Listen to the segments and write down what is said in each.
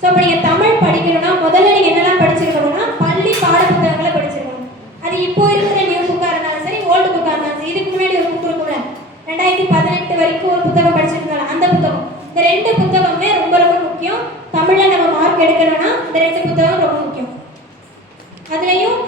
So இப்போ நீங்கள் தமிழ் படிக்கணும்னா முதல்ல நீங்கள் என்னெல்லாம் படிச்சிருக்கணும்னா பள்ளி பாட புத்தகங்களை படிச்சிருக்கணும். அது இப்போ இருக்கிற நியூ புக்காக இருந்தாலும் சரி, ஓல்டு புக்காக இருந்தாலும் சரி. இதுக்கு முன்னாடி ஒரு புக் இருக்கும்ல, 2018 வரைக்கும் ஒரு புத்தகம் படிச்சிருந்தாலும் அந்த புத்தகம். இந்த 2 புத்தகமே ரொம்ப ரொம்ப முக்கியம். தமிழில் நம்ம மார்க் எடுக்கணும்னா இந்த 2 புத்தகம் ரொம்ப முக்கியம். அதுலேயும்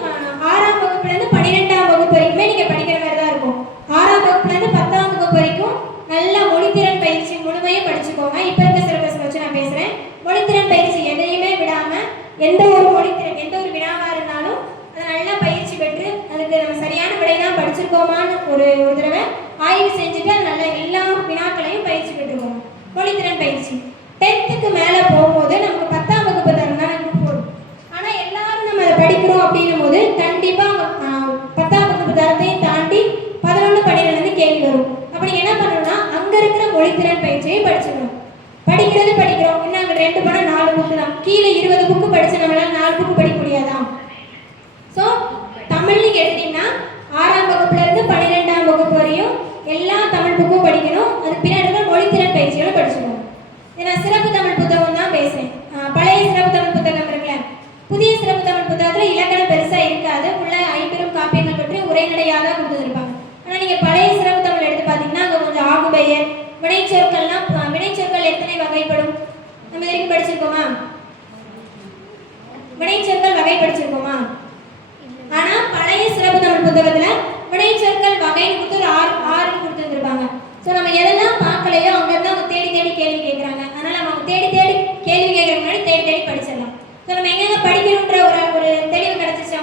6ஆம் வகுப்புலேருந்து 12ஆம் வகுப்பு வரைக்குமே நீங்கள் படிக்கிற மாதிரி தான் இருக்கும். 6ஆம் வகுப்புலேருந்து 10ஆம் வகுப்பு வரைக்கும் நல்ல மொழித்திறன் பயிற்சி முழுமையாக படிச்சுக்கோங்க. இப்போ இருக்க சிலபஸ் வச்சு நான் பேசுகிறேன். மொழித்திறன் பயிற்சி எதையுமே விடாமல் எந்த ஒரு மொழித்திறன் எந்த ஒரு வினாவாக இருந்தாலும் அதை நல்லா பயிற்சி பெற்று அதுக்கு நம்ம சரியான விடை தான் படிச்சிருக்கோமான்னு ஒரு தடவை ஆய்வு செஞ்சுட்டு அது நல்ல எல்லா வினாக்களையும் பயிற்சி பெற்றுக்கோங்க. மொழித்திறன் பயிற்சி 10க்கு மேலே போகும்போது நமக்கு 10ஆம் வகுப்பு தரம் தான் நமக்கு போடும். ஆனால் எல்லாரும் நம்ம அதை படிக்கிறோம் அப்படின்னும் போது கண்டிப்பாக 10ஆம் வகுப்பு தரத்தையும் தாண்டி 11, 12 கேள்வி வரும். அப்படி என்ன பண்ணணும்னா அங்கே இருக்கிற மொழித்திறன் பயிற்சியை படிச்சுக்கணும். படிக்கிறோம் இன்னும் அங்கே 2 படம் 4 புக்கு தான். கீழே 20 புக்கு படிச்சு நம்மளால 4 புக்கு படிக்க முடியாதான்? ஸோ தமிழ் நீங்கள் எடுத்தீங்கன்னா 6ஆம் வகுப்புலேருந்து 12ஆம் வகுப்பு வரையும் எல்லா தமிழ் புக்கும் படிக்கணும். அதுக்கு பின்னாடி இருக்கிற மொழித்திறன் பயிற்சியோட படிச்சுக்கணும். நான் சிறப்பு தமிழ் புத்தகம் தான் பேசுகிறேன். பழைய சிறப்பு தமிழ் புத்தகம் இருக்குல்ல, புதிய சிறப்பு தமிழ் புத்தகத்தில் இலக்கணம் பெருசாக இருக்காது. உள்ள 5 காப்பியங்கள் பற்றி உரைநடையாக தான் கொடுத்துருப்பாங்க. ஆனால் நீங்கள் பழைய சிறப்பு தமிழ் எடுத்து பார்த்தீங்கன்னா அங்கே கொஞ்சம் ஆகுபெயர், வினைச்சொற்கள்லாம் வினைச்சொற்கள் எத்தனை வகைப்படும் நம்ம வரைக்கும் படிச்சிருக்கோமா? வினைச்சொற்கள் வகை படிச்சிருக்கோமா? ஆனால் பழைய சிறப்பு தமிழ் புத்தகத்தில் வினைச்சொற்கள் வகைன்னு கொடுத்து ஒரு 6 கொடுத்துருந்துருப்பாங்க. ஸோ நம்ம எதெல்லாம் பார்க்கலையோ அங்கேருந்து அவங்க தேடி கேள்வி கேட்குறாங்க. அதனால் நம்ம தேடி கேள்வி கேட்குற முன்னாடி தேடி படிச்சிடலாம். ஸோ நம்ம எங்கெங்க படிக்கணுன்ற ஒரு தெளிவு கிடைச்சிச்சா?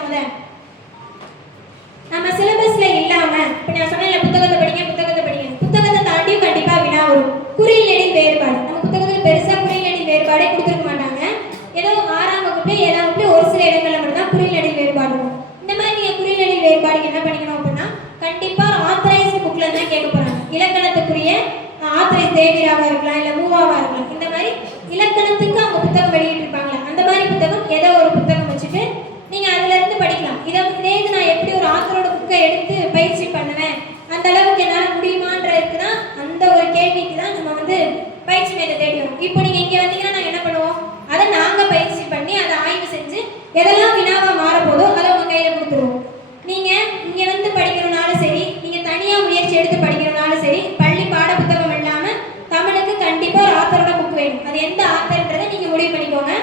நம்ம சிலபஸில் இல்லாமல் இப்போ நான் சொன்னேன் புத்தகத்தை படிங்க புத்தகத்தை தாண்டியும் கண்டிப்பாக வினா வரும். குறில் நெடில் வேறுபாடு நம்ம புத்தகத்தில் பெருசாக குறில் நெடில் வேறுபாடே கொடுத்துருக்க மாட்டாங்க. ஏதோ 6ஆம் வகுப்புல 7ஆம் வகுப்புல ஒரு சில இடங்களில் மட்டும்தான் குறில் நெடில் வேறுபாடு இருக்கும். இந்த மாதிரி நீங்கள் குறில் நெடில் வேறுபாடுக்கு என்ன பண்ணிக்கணும் அப்படின்னா கண்டிப்பாக ஆத்தரைஸ்டு புக்கில் தான் கேட்க போகிறாங்க. இலக்கணத்துக்குரிய ஆத்தரைஸ் தேவிராவாக இருக்கலாம், இல்லை மூவாவாக இருக்கலாம். இந்த மாதிரி இலக்கணத்துக்கு அவங்க புத்தகம் வெளியிட்டிருப்பாங்களே அந்த மாதிரி புத்தகம் ஏதோ ஒரு புத்தகம் வச்சுட்டு நீங்கள் அதிலிருந்து படிக்கலாம். இதே நான் எப்படி ஒரு ஆத்தரோட புக்கை எடுத்து பயிற்சி பண்ணுவேன், அந்த அளவுக்கு என்னால் முடியுமான்றதுக்கு தான் அந்த ஒரு கேள்விக்கு தான் நம்ம பயிற்சி மேலே தேடிவோம். இப்போ நீங்கள் இங்கே வந்தீங்கன்னா நாங்கள் என்ன பண்ணுவோம், அதை நாங்கள் பயிற்சி பண்ணி அதை ஆய்வு செஞ்சு எதெல்லாம் வினாவாக மாறப்போதோ அதை உங்கள் கையில் கொடுத்துருவோம். நீங்கள் இங்கே படிக்கணும்னாலும் சரி, நீங்கள் தனியாக முயற்சி எடுத்து படிக்கணும்னாலும் சரி, பள்ளி பாட புத்தகம் இல்லாமல் தமிழுக்கு கண்டிப்பாக ஒரு ஆத்தரோட புக் வேணும். அது எந்த ஆத்தர்ன்றதை நீங்கள் முடிவு பண்ணிக்கோங்க.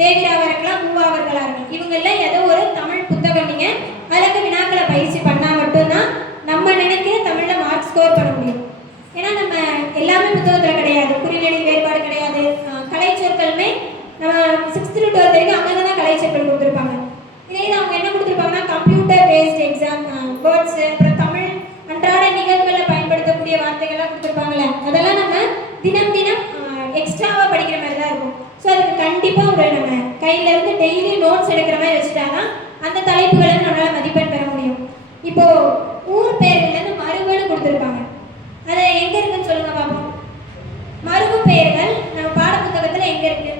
தேவிராவாக இருக்கலாம், மூவாவர்களாக இருக்கலாம். இவங்களில் ஏதோ ஒரு தமிழ் புத்தகம் நீங்கள் அதுக்கு வினாக்களை பயிற்சி பண்ணால் மட்டும்தான் நம்ம நினைக்கிற தமிழில் மார்க் ஸ்கோர் பண்ண முடியும். ஏன்னா நம்ம எல்லாமே புத்தகத்தில் கிடையாது. குறிநெடில் வேறுபாடு கிடையாது. கலைச்சொற்களுமே நம்ம 6th to 12 வரைக்கும் அங்கே தான் கலைச்சொற்கள் கொடுத்துருப்பாங்க. இதே அவங்க என்ன கொடுத்துருப்பாங்கன்னா கம்ப்யூட்டர் பேஸ்ட் எக்ஸாம் வேர்ட்ஸு, அப்புறம் தமிழ் அன்றாட நிகழ்வுகளில் பயன்படுத்தக்கூடிய வார்த்தைகள்லாம் கொடுத்துருப்பாங்களே, அதெல்லாம் நம்ம தினம் எக்ஸ்ட்ராவாக படிக்கிற மாதிரி தான் இருக்கும். ஸோ அதுக்கு கண்டிப்பாக ஒரு நம்ம கையிலேருந்து டெய்லி நோட்ஸ் எடுக்கிற மாதிரி வச்சுட்டாங்கன்னா அந்த தலைப்புகளை நம்மளால் மதிப்பெண் பெற முடியும். இப்போது ஊர் பெயர்கள்லேருந்து மருகுன்னு கொடுத்துருப்பாங்க. அது எங்கே இருக்குன்னு சொல்லுங்க பார்ப்போம். மருகு பெயர்கள் நம்ம பாட புத்தகத்தில் எங்கே இருக்கு?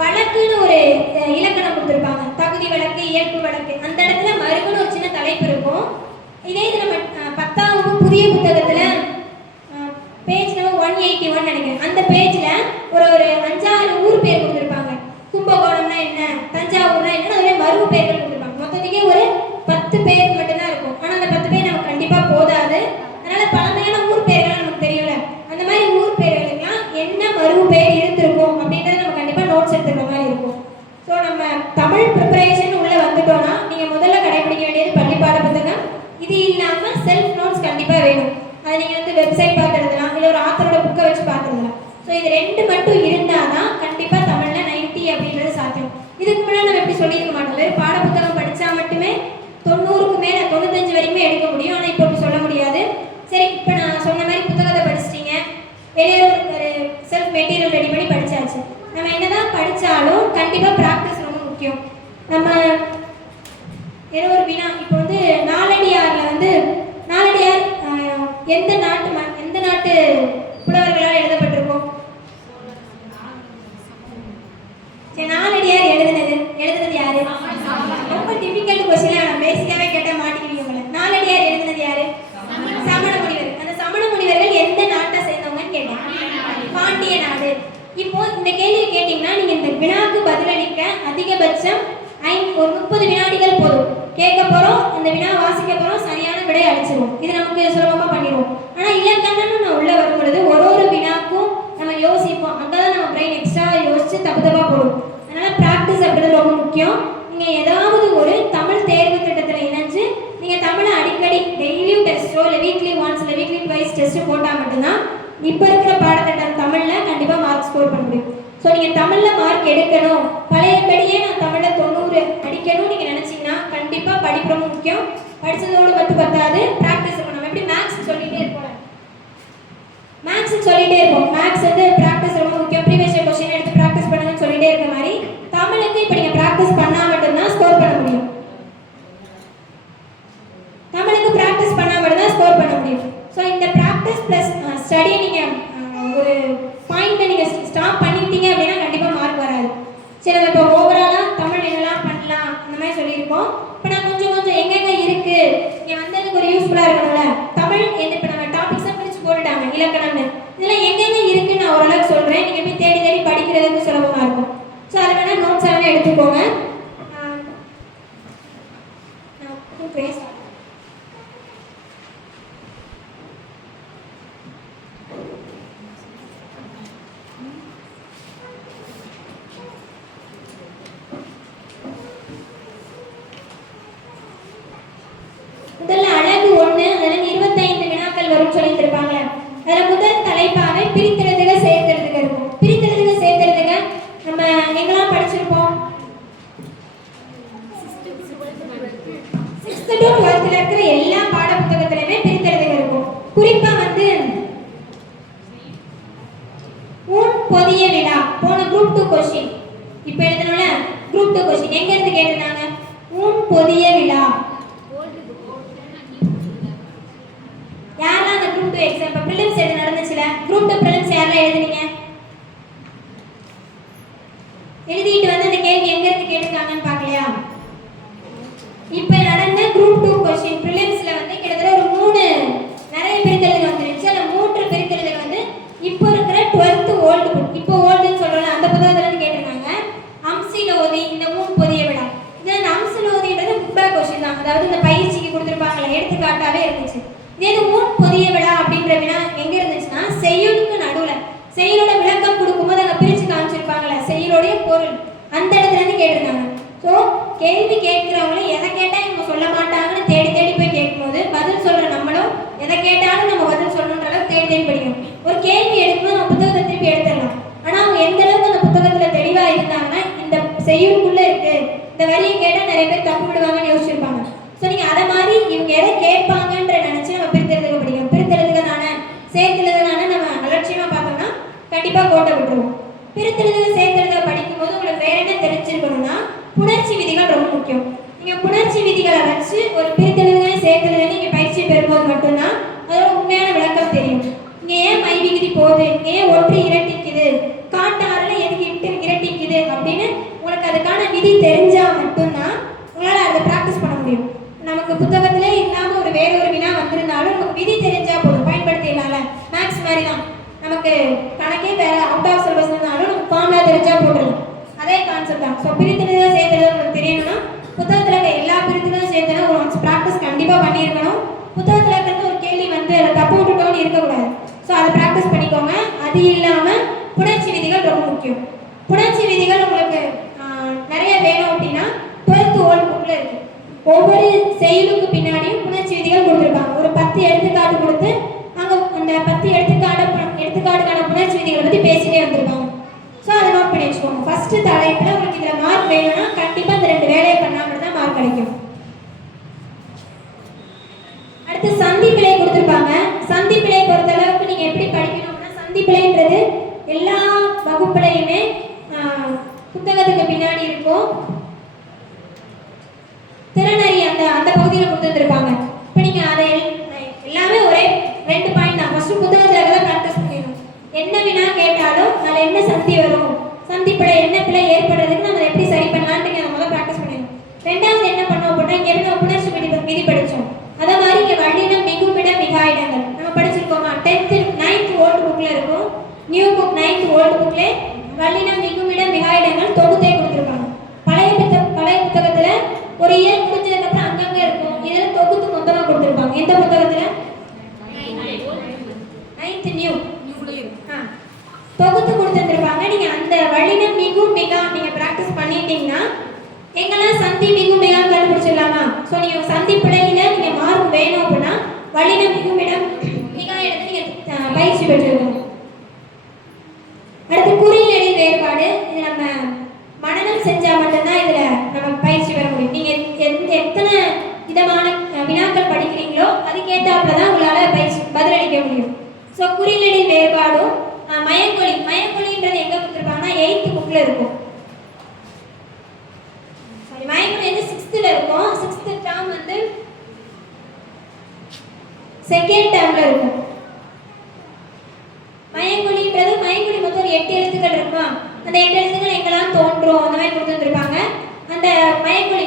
வழக்குன்னு ஒரு இலக்கணம் கொடுத்துருப்பாங்க. தகுதி வழக்கு, இயல்பு வழக்கு. அந்த இடத்துல மருகுன்னு ஒரு சின்ன தலைப்பு இருக்கும். இதே இது நம்ம 10ஆம் வகுப்பு புதிய புத்தகத்தில் பேஜ் நம்பர் 181 நினைக்கிறேன். அந்த பேஜில் ஒரு 5-6 ஊர் பேர் கொடுத்துருப்பாங்க. கும்பகோணம்னா என்ன, தஞ்சாவூர்னா என்ன, அதுவே மருகு பேர்கள் கொடுத்துருப்பாங்க. மொத்தத்துக்கே ஒரு 10 பேர் மட்டும்தான் இருக்கும். ஆனால் அந்த 10 பேர் நமக்கு கண்டிப்பாக போதாது. அதனால் பழமையான ஊர் பேர்கள் நமக்கு தெரியல. அந்த மாதிரி ஊர் பேர்களுக்கெல்லாம் என்ன மருகு பேர் இருந்திருக்கும் அப்படின்றத நம்ம கண்டிப்பாக நோட்ஸ் எடுத்துக்கிற மாதிரி இருக்கும். ஸோ நம்ம தமிழ் ப்ரிப்பரேஷன் உள்ளே வந்துட்டோம்னா நீங்கள் முதல்ல கடைபிடிக்க வேண்டியது பள்ளிப்பாட புத்தகம். இது இல்லாமல் செல்ஃப் நோட்ஸ் கண்டிப்பாக வேணும். அதை நீங்கள் வெப்சைட் பார்த்து எழுதலாம், இல்லை ஒரு ஆத்தரோட புக்கை வச்சு பார்த்து எழுதலாம். ஸோ இது 2 மட்டும் இருந்தால் தான் கண்டிப்பாக தமிழில் 90 அப்படின்றது சாத்தியம். இதுக்கு முன்னாடி நம்ம எப்படி சொல்லியிருக்க மாட்டோம். வெறும் பாட புத்தகம் படித்தா மட்டுமே 90க்கு மேலே 95 வரைக்குமே எடுக்க முடியும். ஆனால் இப்போ சொல்ல முடியாது. சரி, இப்போ நான் சொன்ன மாதிரி புத்தகத்தை படிச்சிட்டிங்க, வெளியே ஒரு செல்ஃப் மெட்டீரியல் ரெடி பண்ணி படித்தாச்சு. நம்ம என்னதான் படித்தாலும் கண்டிப்பாக ப்ராக்டிஸ் ரொம்ப முக்கியம். நம்ம ஏதோ ஒரு வினா இப்போ நாலடியாரில் நாலடியார் எந்த நாட்டு புலவர்களால் எழுதப்பட்டிருக்கும்? சரி, நாலடியார் எழுதுனது யாரு? ரொம்ப டிஃபிகல்ட் கொஸ்டின். நான் பேசிக்காவே கேட்டால் மாட்டிக்குவீங்க உங்களை. நாலடியார் எழுதுனது யாரு? சமண முனிவர். அந்த சமண முனிவர்கள் எந்த நாட்டை சேர்ந்தவங்க? வினாக்கு பதிலளிக்க அதிகபட்சம் ஒரு 30 வினாடிகள் போதும். கேட்க போறோம், அந்த வினா வாசிக்க போறோம், சரியான விடை அளிச்சிருவோம். இது நமக்கு சுலபமா பண்ணிடுவோம். ஆனா இலக்கணம்னு நான் உள்ள வரும் பொழுது ஒரு வினாக்கும் நம்ம யோசிப்போம். அங்கதான் நம்ம பிரெயின் எக்ஸ்ட்ரா யோசிச்சு தப்பு போடும். அதனால பிராக்டிஸ் அப்படின்றது ரொம்ப முக்கியம். நீங்க ஏதாவது ஒரு தமிழ் தேர்வு திட்டத்தில் இணைஞ்சு நீங்க தமிழை அடிக்கடி டெய்லியும் டெஸ்ட்டோ இல்லை வீக்லி ஒன்ஸ் இல்லை வீக்லி ட்வைஸ் டெஸ்ட் போட்டால் மட்டும்தான் இப்போ இருக்கிற பாடத்திட்டம் தமிழில் கண்டிப்பாக மார்க் ஸ்கோர் பண்ண முடியும். ஸோ நீங்கள் தமிழில் மார்க் எடுக்கணும், பழையபடியே நான் தமிழில் 90 அடிக்கணும்னு நீங்கள் நினச்சிங்கன்னா கண்டிப்பாக படிப்பு ரொம்ப முக்கியம். படித்ததோடு மட்டும் பத்தாது, ப்ராக்டிஸ் பண்ணணும். எப்படி மேக்ஸ் சொல்லிகிட்டே இருப்போம், மேக்ஸ் வந்து ப்ராக்டிஸ் ரொம்ப முக்கியம். ப்ரீவியஸ் இயர் கொஸ்டின் எடுத்து ப்ராக்டிஸ் பண்ணுங்கன்னு சொல்லிட்டே இருக்க மாதிரி தமிழுக்கு இப்போ நீங்கள் ப்ராக்டிஸ் பண்ணால் மட்டும்தான் ஸ்கோர் பண்ண முடியும். தமிழுக்கு ப்ராக்டிஸ் பண்ணால் மட்டும்தான் ஸ்கோர் பண்ண முடியும். ஸோ இந்த ப்ராக்டிஸ் ப்ளஸ் ஸ்டடி நீங்கள் ஒரு பாயிண்ட்டை நீங்கள் ஸ்டாப் பண்ணிட்டீங்க அப்படின்னா கண்டிப்பாக மார்க் வராது. சரி, நம்ம இப்போ ஓவராலாக தமிழ் என்னெல்லாம் பண்ணலாம் அந்த மாதிரி சொல்லியிருக்கோம். இப்போ நான் கொஞ்சம் எங்கெங்கே இருக்குது நீங்கள் வந்து எனக்கு ஒரு யூஸ்ஃபுல்லாக இருக்கணும்ல. தமிழ் இப்போ நம்ம டாபிக்ஸாக பிரித்து போட்டுட்டாங்க இலக்கணம்னு, இதெல்லாம் எங்கெங்கே இருக்குன்னு நான் ஓரளவுக்கு சொல்கிறேன். நீங்கள் போய் தேடி படிக்கிறதுக்கு சுலபமாக இருக்கும். ஸோ அதை வேணால் நோட்ஸ் எல்லாம் எடுத்துக்கோங்க. முதல்ல அழகு 1, அதில் 25 வினாக்கள் வரும் சொல்லிட்டு இருப்பாங்களே. அதில் முதல் தலைப்பாகவே பிரித்தெழுதுக சேர்த்தெழுதுக இருக்கும். பிரித்தெழுதுக சேர்த்தெழுதுக நம்ம எங்கெல்லாம் படிச்சிருப்போம்? 6th to 12th இருக்கிற எல்லா பாட புத்தகத்திலுமே பிரித்தெழுதுக இருக்கும். குறிப்பா வந்து ஊன் பொதிய விழா போன குரூப் 2 கொஸ்டின், இப்போ எழுதணும்ல குரூப் 2 கொஸ்டின் எங்க இருந்து கேட்டிருந்தாங்க? ஊன் பொதிய விழா. யாரெல்லாம் அந்த குரூப் 2 எக்ஸாம் இப்போ ப்ரிலிம்ஸ் எது நடந்துச்சுல, குரூப் 2 ப்ரிலிம்ஸ் யாரெல்லாம் எழுதுனீங்க? எழுதிட்டு வந்து அந்த கேள்வி எங்க இருந்து கேட்டிருக்காங்கன்னு பார்க்கலையா? இப்போ நடந்த குரூப் 2 கொஸ்டின் ப்ரிலிம்ஸ்ல வந்து கிட்டத்தட்ட ஒரு 3 நிறைய பிரித்தெழுதுகள் வந்துருச்சு. அந்த 3 பிரித்தெழுதுகள் வந்து இப்போ இருக்கிற 12th ஓல்டு புக், இப்போ ஓல்டுன்னு சொல்றோம்ல அந்த புத்தகத்துல இருந்து கேட்டிருக்காங்க. அம்சிலோதி, இந்த ஊன் பொதிய விழா. இது அந்த அம்சிலோதின்றது புக் பேக் கொஸ்டின் தான், அதாவது இந்த பயிற்சிக்கு கொடுத்துருப்பாங்களே எடுத்துக்காட்டாவே இருந்துச்சு. இது ஊன் பொதிய விழா அப்படின்ற வினா எங்க இருந்துச்சுன்னா செய்யுளுக்கு நடுவுல செய்யுளோட விளக்கம் கொடுக்கும்போது அங்க பிரிச்சு காமிச்சிருப்பாங்கல்ல செய்யுளுடைய பொருள், அந்த இடத்துல இருந்து கேட்டிருந்தாங்க. ஸோ கேள்வி கேட்கிறவங்களும் எதை கேட்டா இவங்க சொல்ல மாட்டாங்கன்னு தேடி போய் கேட்கும்போது பதில் சொல்ற நம்மளும் எதை கேட்டாலும் நம்ம பதில் சொல்லணுன்ற அளவுக்கு தேடி படிக்கணும். ஒரு கேள்வி எடுக்கும்போது நம்ம புத்தகத்தை திருப்பி எடுத்துடலாம். ஆனா அவங்க எந்த அளவுக்கு அந்த புத்தகத்துல தெளிவா இருந்தாங்கன்னா இந்த செய்யுளுக்குள்ள இருக்கு, இந்த வரியை கேட்டா நிறைய பேர் தப்பு விடுவாங்கன்னு யோசிச்சிருப்பாங்க. ஸோ நீங்க அதை மாதிரி இவங்க எதை கேட்பாங்கன்ற நினைச்சு நம்ம பிரித்தெழுதுக படிக்கணும். பிரித்தெழுதுக தானே சேர்த்தெழுதுக தானே நம்ம அலட்சியமா பார்த்தோம்னா கண்டிப்பா கோட்டை விட்டுருவோம். பிரித்தெழுதுக சேர்த்தெழுதுக படிக்கும் போது உங்களுக்கு வேற என்ன தெரிஞ்சிருக்கணும்னா புணர்ச்சி விதிகள் ரொம்ப முக்கியம். நீங்க புணர்ச்சி விதிகளை வச்சு ஒரு பிரித்தெழுதுக சேர்த்தெழுதுக நீங்க பயிற்சி பெறும்போது மட்டும்தான் அதோட உண்மையான விளக்கம் தெரியும். இங்க ஏன் மை விகுதி போகுது, ஏன் ஒன்று இரட்டிக்குது, காட்டாறுல எதுக்கு இட்டு இரட்டிக்குது அப்படின்னு உங்களுக்கு அதுக்கான விதி தெரிஞ்சா மட்டும்தான் உங்களால அதை ப்ராக்டிஸ் பண்ண முடியும். நமக்கு புத்தகத்திலே இல்லாம ஒரு வேற ஒரு வினா வந்திருந்தாலும் நமக்கு விதி தெரிஞ்சா போதும், பயன்படுத்தினால மேக்ஸ் மாதிரி தான். நமக்கு கணக்கே வேற அவுட் ஆஃப் சிலபஸ் இருந்தாலும் நமக்கு ஃபார்முலா தெரிஞ்சா போட்டுருது, அதே கான்செப்ட் தான். ஸோ பிரித்தெழுதுக சேர்த்தெழுதுக உங்களுக்கு தெரியணும்னா புத்தகத்தில் இருக்க எல்லா பிரித்தெழுதுக சேர்த்தெழுதுக ஒரு ஒன்ஸ் ப்ராக்டிஸ் கண்டிப்பாக பண்ணியிருக்கணும். புத்தகத்தில் இருக்கிறது ஒரு கேள்வி வந்து அதை தப்பு விட்டுட்டோன்னு இருக்கக்கூடாது. ஸோ அதை ப்ராக்டிஸ் பண்ணிக்கோங்க. அது இல்லாமல் புணர்ச்சி விதிகள் ரொம்ப முக்கியம். புணர்ச்சி விதிகள் உங்களுக்கு நிறைய வேணும் அப்படின்னா 12th ஓல்டு புக்கில் இருக்கு. ஒவ்வொரு செயலுக்கு பின்னாடியும் புணர்ச்சி விதிகள் கொடுத்துருப்பாங்க. ஒரு 10 எடுத்துக்காட்டு கொடுத்து அங்கே அந்த 10 எடுத்துக்காட்டுக்கான புணர்ச்சி விதிகளை பற்றி பேசிட்டே வந்திருப்பாங்க. ஸோ அதை நோட் பண்ணி வச்சுக்கோங்க. ஃபர்ஸ்ட் தலைப்பில் உங்களுக்கு இதில் மார்க் வேணும்னா கண்டிப்பாக இந்த 2 வேலையை பண்ணாமல் தான் மார்க் கிடைக்கும். அடுத்து சந்திப்பிழை கொடுத்துருப்பாங்க. சந்திப்பிழை பொறுத்த அளவுக்கு நீங்கள் எப்படி படிக்கணும் அப்படின்னா சந்திப்பிழைன்றது எல்லா வகுப்புலையுமே புத்தகத்துக்கு பின்னாடி இருக்கும். திறனறி அந்த பகுதியில் கொடுத்துருப்பாங்க. இப்போ நீங்கள் அதை எல்லாமே ஒரே 2 பாயிண்ட் தான். ஃபர்ஸ்ட் புத்தகத்தில் தான் ப்ராக்டிஸ் பண்ணிடணும். என்ன வினா கேட்டாலும் அதில் என்ன சந்தி வரும், சந்திப்பிழை என்ன பிழை ஏற்படுறதுக்கு நம்ம எப்படி சரி பண்ணலான்ட்டு நீங்கள் முதல்ல ப்ராக்டிஸ் பண்ணிடணும். ரெண்டாவது என்ன பண்ணோம் அப்படின்னா இங்கே எப்படி நம்ம புணர்ச்சி விதி படித்தோம், அதே மாதிரி இங்கே வல்லினம் மிகுமிட மிகா இடங்கள் நம்ம படிச்சிருக்கோமா? 9th ஓல்டு புக்கில் இருக்கும். நியூ புக் 9th ஓல்டு புக்ல வல்லினம் மிகுமிட மிகா இடங்கள் 9th நியூ தொகுத்து கொடுத்துருப்பாங்க. நீங்க அந்த வல்லினம் மிகும் மிகா நீங்க பிராக்டிஸ் பண்ணிட்டீங்கன்னா எங்கெல்லாம் சந்தி மிகும் மிகா கண்டுபிடிச்சிடலாமா? ஸோ நீங்க சந்தி பிழையில நீங்க மார்க் வேணும் அப்படின்னா வல்லினம் மிகும் இடம் மிகா எடுத்து நீங்க பயிற்சி பெற்றிருக்கணும். அடுத்து குறில் நெடில் வேறுபாடு. இது நம்ம மனனம் செஞ்சா மட்டும்தான் இதுல நம்ம பயிற்சி பெற முடியும். நீங்க எத்தனை விதமான வினாக்கள் படிக்கிறீங்களோ அதுக்கேற்றாப்புல தான் உங்களால பயிற்சி பதிலளிக்க முடியும். ஸோ குறில் நெடில் வேறுபாடும் மயங்கொலின்றது எங்க கொடுத்துருப்பாங்கன்னா 8th புக்ல இருக்கும். சாரி, மயங்கொலி வந்து 6th இருக்கும். 6th டேர்ம் வந்து 2nd டேர்ம்ல இருக்கும். மயங்கொலி மொத்தம் 8 எழுத்துக்கள் இருக்கும். அந்த 8 எழுத்துக்கள் எங்கெல்லாம் தோன்றும் அந்த மாதிரி கொடுத்துருப்பாங்க. அந்த மயங்கொலி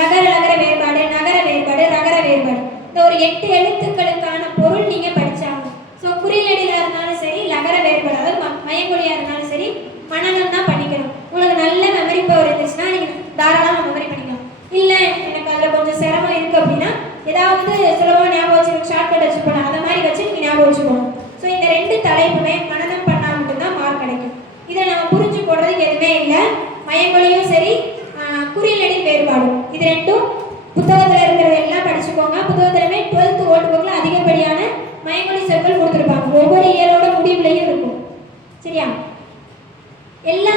லகர வேறுபாடு, நகர வேறுபாடு, ரகர வேறுபாடு, இந்த ஒரு 8 எழுத்துக்களுக்கான பொருள் நீங்க படிச்சாங்க. ஸோ குறில் நெடிலா இருந்தாலும் சரி, லகர வேறுபாடு அதாவது மயங்கொலியா இருந்தாலும் சரி, மனனம் தான் பண்ணிக்கணும். உங்களுக்கு நல்ல மெமரி பவர் இருந்துச்சுன்னா நீங்க தாராளமாக மெமரி பண்ணிக்கலாம். இல்லை எனக்கு அதில் கொஞ்சம் சிரமம் இருக்கு அப்படின்னா ஏதாவது சுலபமாக ஞாபகம் வச்சு ஷார்ட்கட் வச்சுக்கணும், அதை மாதிரி வச்சு நீங்கள் ஞாபகம் வச்சுக்கணும். ஸோ இந்த 2 தலைப்புமே மனனம் பண்ணால் மட்டும்தான் மார்க் கிடைக்கும். இதை நம்ம புரிஞ்சு போடுறதுக்கு எதுவுமே இல்லை. மயங்கொலியும் சரி, குறில் நெடில் வேறுபாடும், இது 2ம் புத்தகத்தில் இருக்கிறது எல்லாம் படிச்சுக்கோங்க. புத்தகத்திலுமே 12th ஓல்டு புக்கில் அதிகப்படியான மயங்கொலி சொற்கள் கொடுத்துருப்பாங்க. ஒவ்வொரு இயலோட முடிவுலையும் இருக்கும். சரியா? எல்லா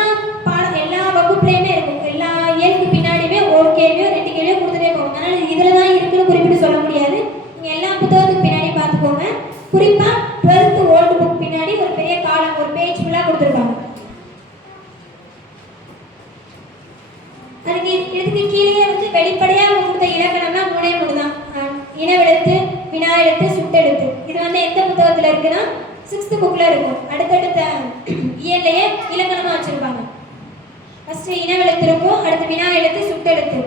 வகுப்புலையுமே இருக்கும். எல்லா இயலுக்கு பின்னாடியுமே ஒரு கேள்வியோ 2 கேள்வியோ கொடுத்துட்டே போவாங்க. அதனால இதுல தான் இருக்குன்னு குறிப்பிட்டு சொல்ல முடியாது. நீங்க எல்லா புத்தகத்துக்கு பின்னாடி பார்த்துக்கோங்க. குறிப்பா 12th ஓல்டு புக் பின்னாடி ஒரு பெரிய காலம், ஒரு பேஜ் ஃபுல்லா கொடுத்துருப்பாங்க. அதுக்கு இதுக்கு கீழே வந்து வெளிப்படையா கொடுத்த இலக்கணம்னா 3 தான். இனவெழுத்து, வினா எழுத்து, சுட்டெழுத்து. இது வந்து எந்த புத்தகத்துல இருக்குன்னா 6th புக்ல இருக்கும். அடுத்தடுத்த இயல்லையே இலக்கணமா வச்சிருப்பாங்க. ஃபர்ஸ்ட் இனவெழுத்து இருக்கும், அடுத்து வினா எழுத்து, சுட்டெழுத்து.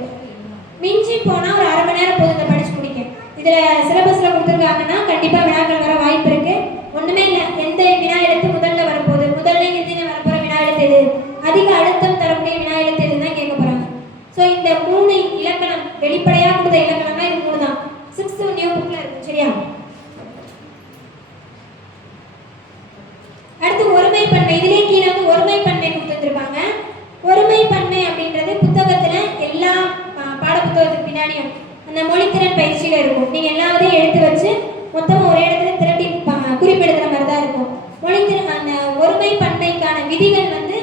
மிஞ்சி போனா ஒரு அரை மணி நேரம் போதும் இதை படிச்சு முடிக்க. இதுல சிலபஸ்ல கொடுத்துருக்காங்கன்னா கண்டிப்பா வினாக்கள் வர வாய்ப்பு இருக்கு. ஒண்ணுமே இல்லை, எந்த வினா எழுத்து முதல்ல வரப்போகுது, முதல்ல இறுதியில வரப்போற வினா எழுத்து எது, அதிக அழுத்தம் தரக்கூடிய வினா எழுத்து எதுதான் கேட்க போறாங்க. ஸோ இந்த 3 இலக்கணம் வெளிப்படையா கொடுத்த இலக்கணம்னா இது 3 தான். 6th நியூ புக்ல இருக்கு. சரியா? அடுத்து ஒருமைப்பன்மை. இதிலே கீழே வந்து ஒருமைப்பன்மை கொடுத்துருப்பாங்க. ஒருமைப்பன்மை அப்படின்றது புத்தகத்துல எல்லா பாடப்புத்தகத்துக்கு பின்னாடியும் அந்த மொழித்திறன் பயிற்சியில இருக்கும். நீங்க எல்லாத்தையும் எடுத்து வச்சு மொத்தமா ஒரே இடத்துல திரட்டி குறிப்பெடுக்கிற மாதிரி தான் இருக்கும். மொழித்திறன் அந்த ஒருமைப்பன்மைக்கான விதிகள் வந்து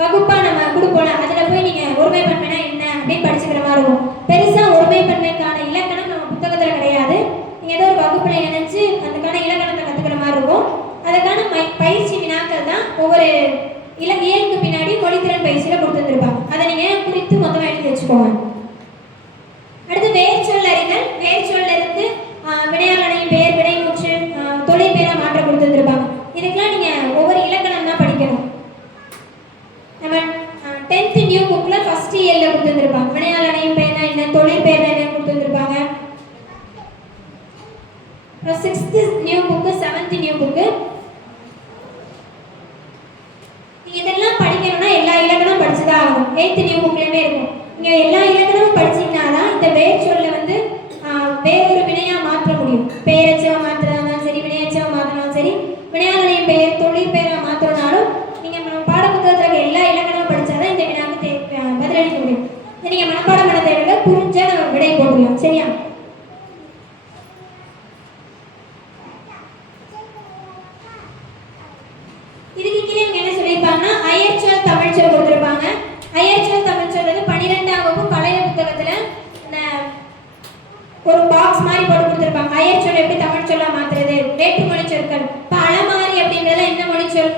வகுப்பா நம்ம கொடுப்போம். அதுல போய் நீங்க ஒருமைப்பன்மைனா என்ன அப்படின்னு படிச்சுக்கிற மாதிரி இருக்கும். பெருசா ஒருமைப்பன்மைக்கான இலக்கணம் நம்ம புத்தகத்துல கிடையாது. நீங்க ஏதோ ஒரு வகுப்புல இணைச்சு அதுக்கான இலக்கணத்தை கத்துக்கிற மாதிரி இருக்கும். அதுக்கான பயிற்சி வினாக்கள் தான் ஒவ்வொரு இயலுக்கு பின்னாடி மொழித்திறன் பயிற்சியில கொடுத்துருப்பாங்க. அதை நீங்க குறித்து மொத்தமா எழுதி வச்சுக்கோங்க. அடுத்து வேர்ச்சொல் அறிதல். வேர்ச்சொல்ல இருந்து வினையாளனையும் பெயர், வினைமுற்று, தொழில் பேரா மாற்ற கொடுத்துருப்பாங்க. இதுக்கெல்லாம் நீங்க ஒவ்வொரு இலக்கணம் தான் படிக்கணும். நம்ம 10th நியூ புக்ல ஃபர்ஸ்ட் இயர்ல கொடுத்துருப்பாங்க. வினையாளனையும் பெயர் என்ன, தொழில் பேர் என்ன கொடுத்துருப்பாங்க. 6th new book, 7th new book. இதெல்லாம் படிக்கணும்னா எல்லா இலக்கணமும் படிச்சுதான் ஆகணும். 8th நியூ புக்லயுமே இருக்கும். நீங்க எல்லா இலக்கணமும் படிச்சீங்கன்னா தான் இந்த வேர் சொல்ல வந்து வேறொரு வினையா மாற்ற முடியும். பெயரச்சவா மாத்தினாலும் சரி, வினையச்சவா மாத்தினாலும் சரி, வினையாளனையும் பெயர், தொழில் பெயரா மாத்தினாலும் நீங்க பாடப்புத்தகத்துல எல்லா இலக்கணமும் படிச்சாதான் இந்த வினாவுக்கு பதிலளிக்க முடியும். நீங்க மனப்பாடம் பண்ண தேவையில்லை, புரிஞ்சா நம்ம விடை போட்டுக்கலாம். சரியா? இதுக்கு கீழே என்ன சொல்லியிருப்பாங்கன்னா அயற்சொல், தமிழ்ச்சொல் கொடுத்துருப்பாங்க. அயற்சொல், தமிழ்ச்சொல் வந்து 12ஆம் வகுப்பு பழைய புத்தகத்துல ஒரு பாக்ஸ் மாதிரி போட்டு கொடுத்துருப்பாங்க. அயற்சொல் எப்படி தமிழ் சொல்லா மாத்துறது, வேற்றுமொழி சொற்கள். இப்போ அலமாரி அப்படின்றதுல என்ன மொழிச்சொல்?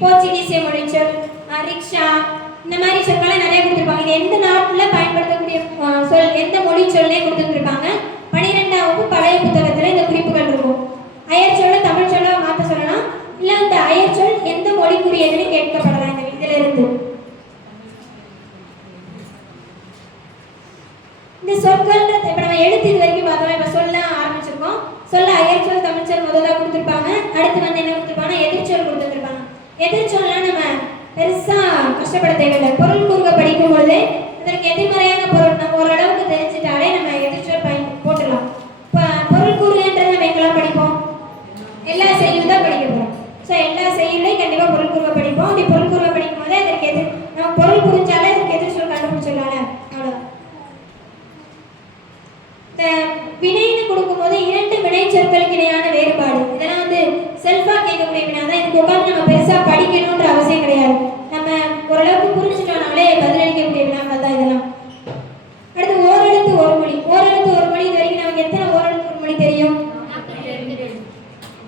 போர்ச்சுகீசிய மொழிச்சொல். ரிக்ஷா, இந்த மாதிரி சொற்களை நிறைய கொடுத்துருப்பாங்க. இது எந்த நாட்டில் பயன்படுத்தக்கூடிய சொல், எந்த மொழி சொல்லே கொடுத்துருப்பாங்க. 12ஆம் வகுப்பு பழைய புத்தகத்துல இந்த குறிப்புகள் இருக்கும். அயற்சொல்ல தமிழ் சொல்லா மாற்ற சொல்லலாம், இல்லை இந்த அயற்சொல் எந்த மொழிக்குரியதுன்னு கேட்கப்படலாம். இந்த இதுல இருந்து இந்த சொற்கள்ன்றது இப்போ நம்ம எழுத்து இது வரைக்கும் பார்த்தோம். இப்போ சொல்ல ஆரம்பிச்சிருக்கோம். சொல்ல அயற்சொல், தமிழ்ச்சொல் முதல்ல கொடுத்துருப்பாங்க. அடுத்து வந்து என்ன கொடுத்துருப்பாங்க, எதிர்ச்சொல் கொடுத்துருப்பாங்க. எதிர்ச்சொல்லாம் நம்ம பெருசா கஷ்டப்பட தேவையில்லை. பொருள் கூறுக படிக்கும் பொழுது அதற்கு எதிர்மறையான பொருள் நம்ம ஓரளவுக்கு தெரிஞ்சுட்டாலே நம்ம எதிர்ச்சொல் போட்டுடலாம். இப்போ பொருள் கூறுகன்றது நம்ம எங்கெல்லாம் படிப்போம், எல்லா செய்யுள் தான் படிக்க போகிறோம். ஸோ எல்லா செய்யுளையும் கண்டிப்பாக பொருள்குருவை படிப்போம். அப்படி பொருள்குருவை படிக்கும் போதே அதற்கு எது நம்ம பொருள் புரிஞ்சாலே அதுக்கு எதிர் சொல் கண்டுபிடிச்சிடலாம்ல, அவ்வளோ. இந்த வினைன்னு கொடுக்கும்போது 2 வினை சொற்களுக்கு இடையான வேறுபாடு, இதெல்லாம் வந்து செல்ஃபா கேட்கக்கூடிய வினா தான். இதுக்கு உட்காந்து நம்ம பெருசா படிக்கணுன்ற அவசியம் கிடையாது. நம்ம ஓரளவுக்கு புரிஞ்சுட்டோம்னாலே பதிலளிக்கக்கூடிய வினாக்கள் தான் இதெல்லாம். அடுத்து ஓரெழுத்து ஒரு மொழி. ஓரெழுத்து ஒரு மொழி இது வரைக்கும் நமக்கு எத்தனை ஓரெழுத்து ஒரு மொழி தெரியும்?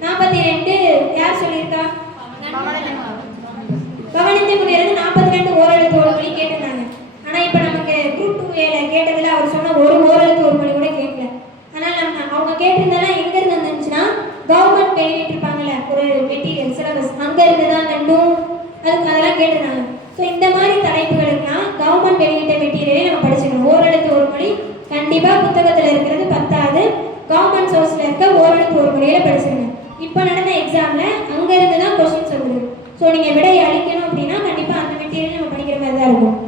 42. யார் சொல்லியிருக்கா? பவனந்தி முனிவர் 42 ஓரெழுத்து ஒரு மொழி கேட்டிருந்தாங்க. ஆனா இப்ப நமக்கு குரூப் 2 கேட்டதுல அவர் சொன்ன ஒரு ஓரெழுத்து ஒரு மொழி கூட கேட்கல. ஆனால் நம்ம அவங்க கேட்டிருந்தாலும் எங்க இருந்து வந்துச்சுன்னா கவர்மெண்ட் வெளியிட்டு இருப்பாங்கல்ல ஒரு மெட்டீரியல் சிலபஸ், அங்க இருந்து தான் நண்டும் அதுக்கு அதெல்லாம் கேட்டிருந்தாங்க. ஸோ இந்த மாதிரி தலைப்புகளுக்கெல்லாம் கவர்மெண்ட் வெளியிட்ட மெட்டீரியலே நம்ம படிச்சுக்கணும். ஓரெழுத்து ஒரு மொழி கண்டிப்பா புத்தகத்துல இருக்கிறது பத்தாது, கவர்மெண்ட் சோர்ஸ்ல இருக்க ஓரெழுத்து ஒரு மொழியில படிச்சிருங்க. இப்போ நடந்த எக்ஸாம்ல அங்க இருந்து தான் கொஸ்டின்ஸ் வருது. ஸோ நீங்க விடை அளிக்கணும் அப்படின்னா கண்டிப்பா அந்த மெட்டீரியல் நம்ம படிக்கிற மாதிரி தான் இருக்கும்.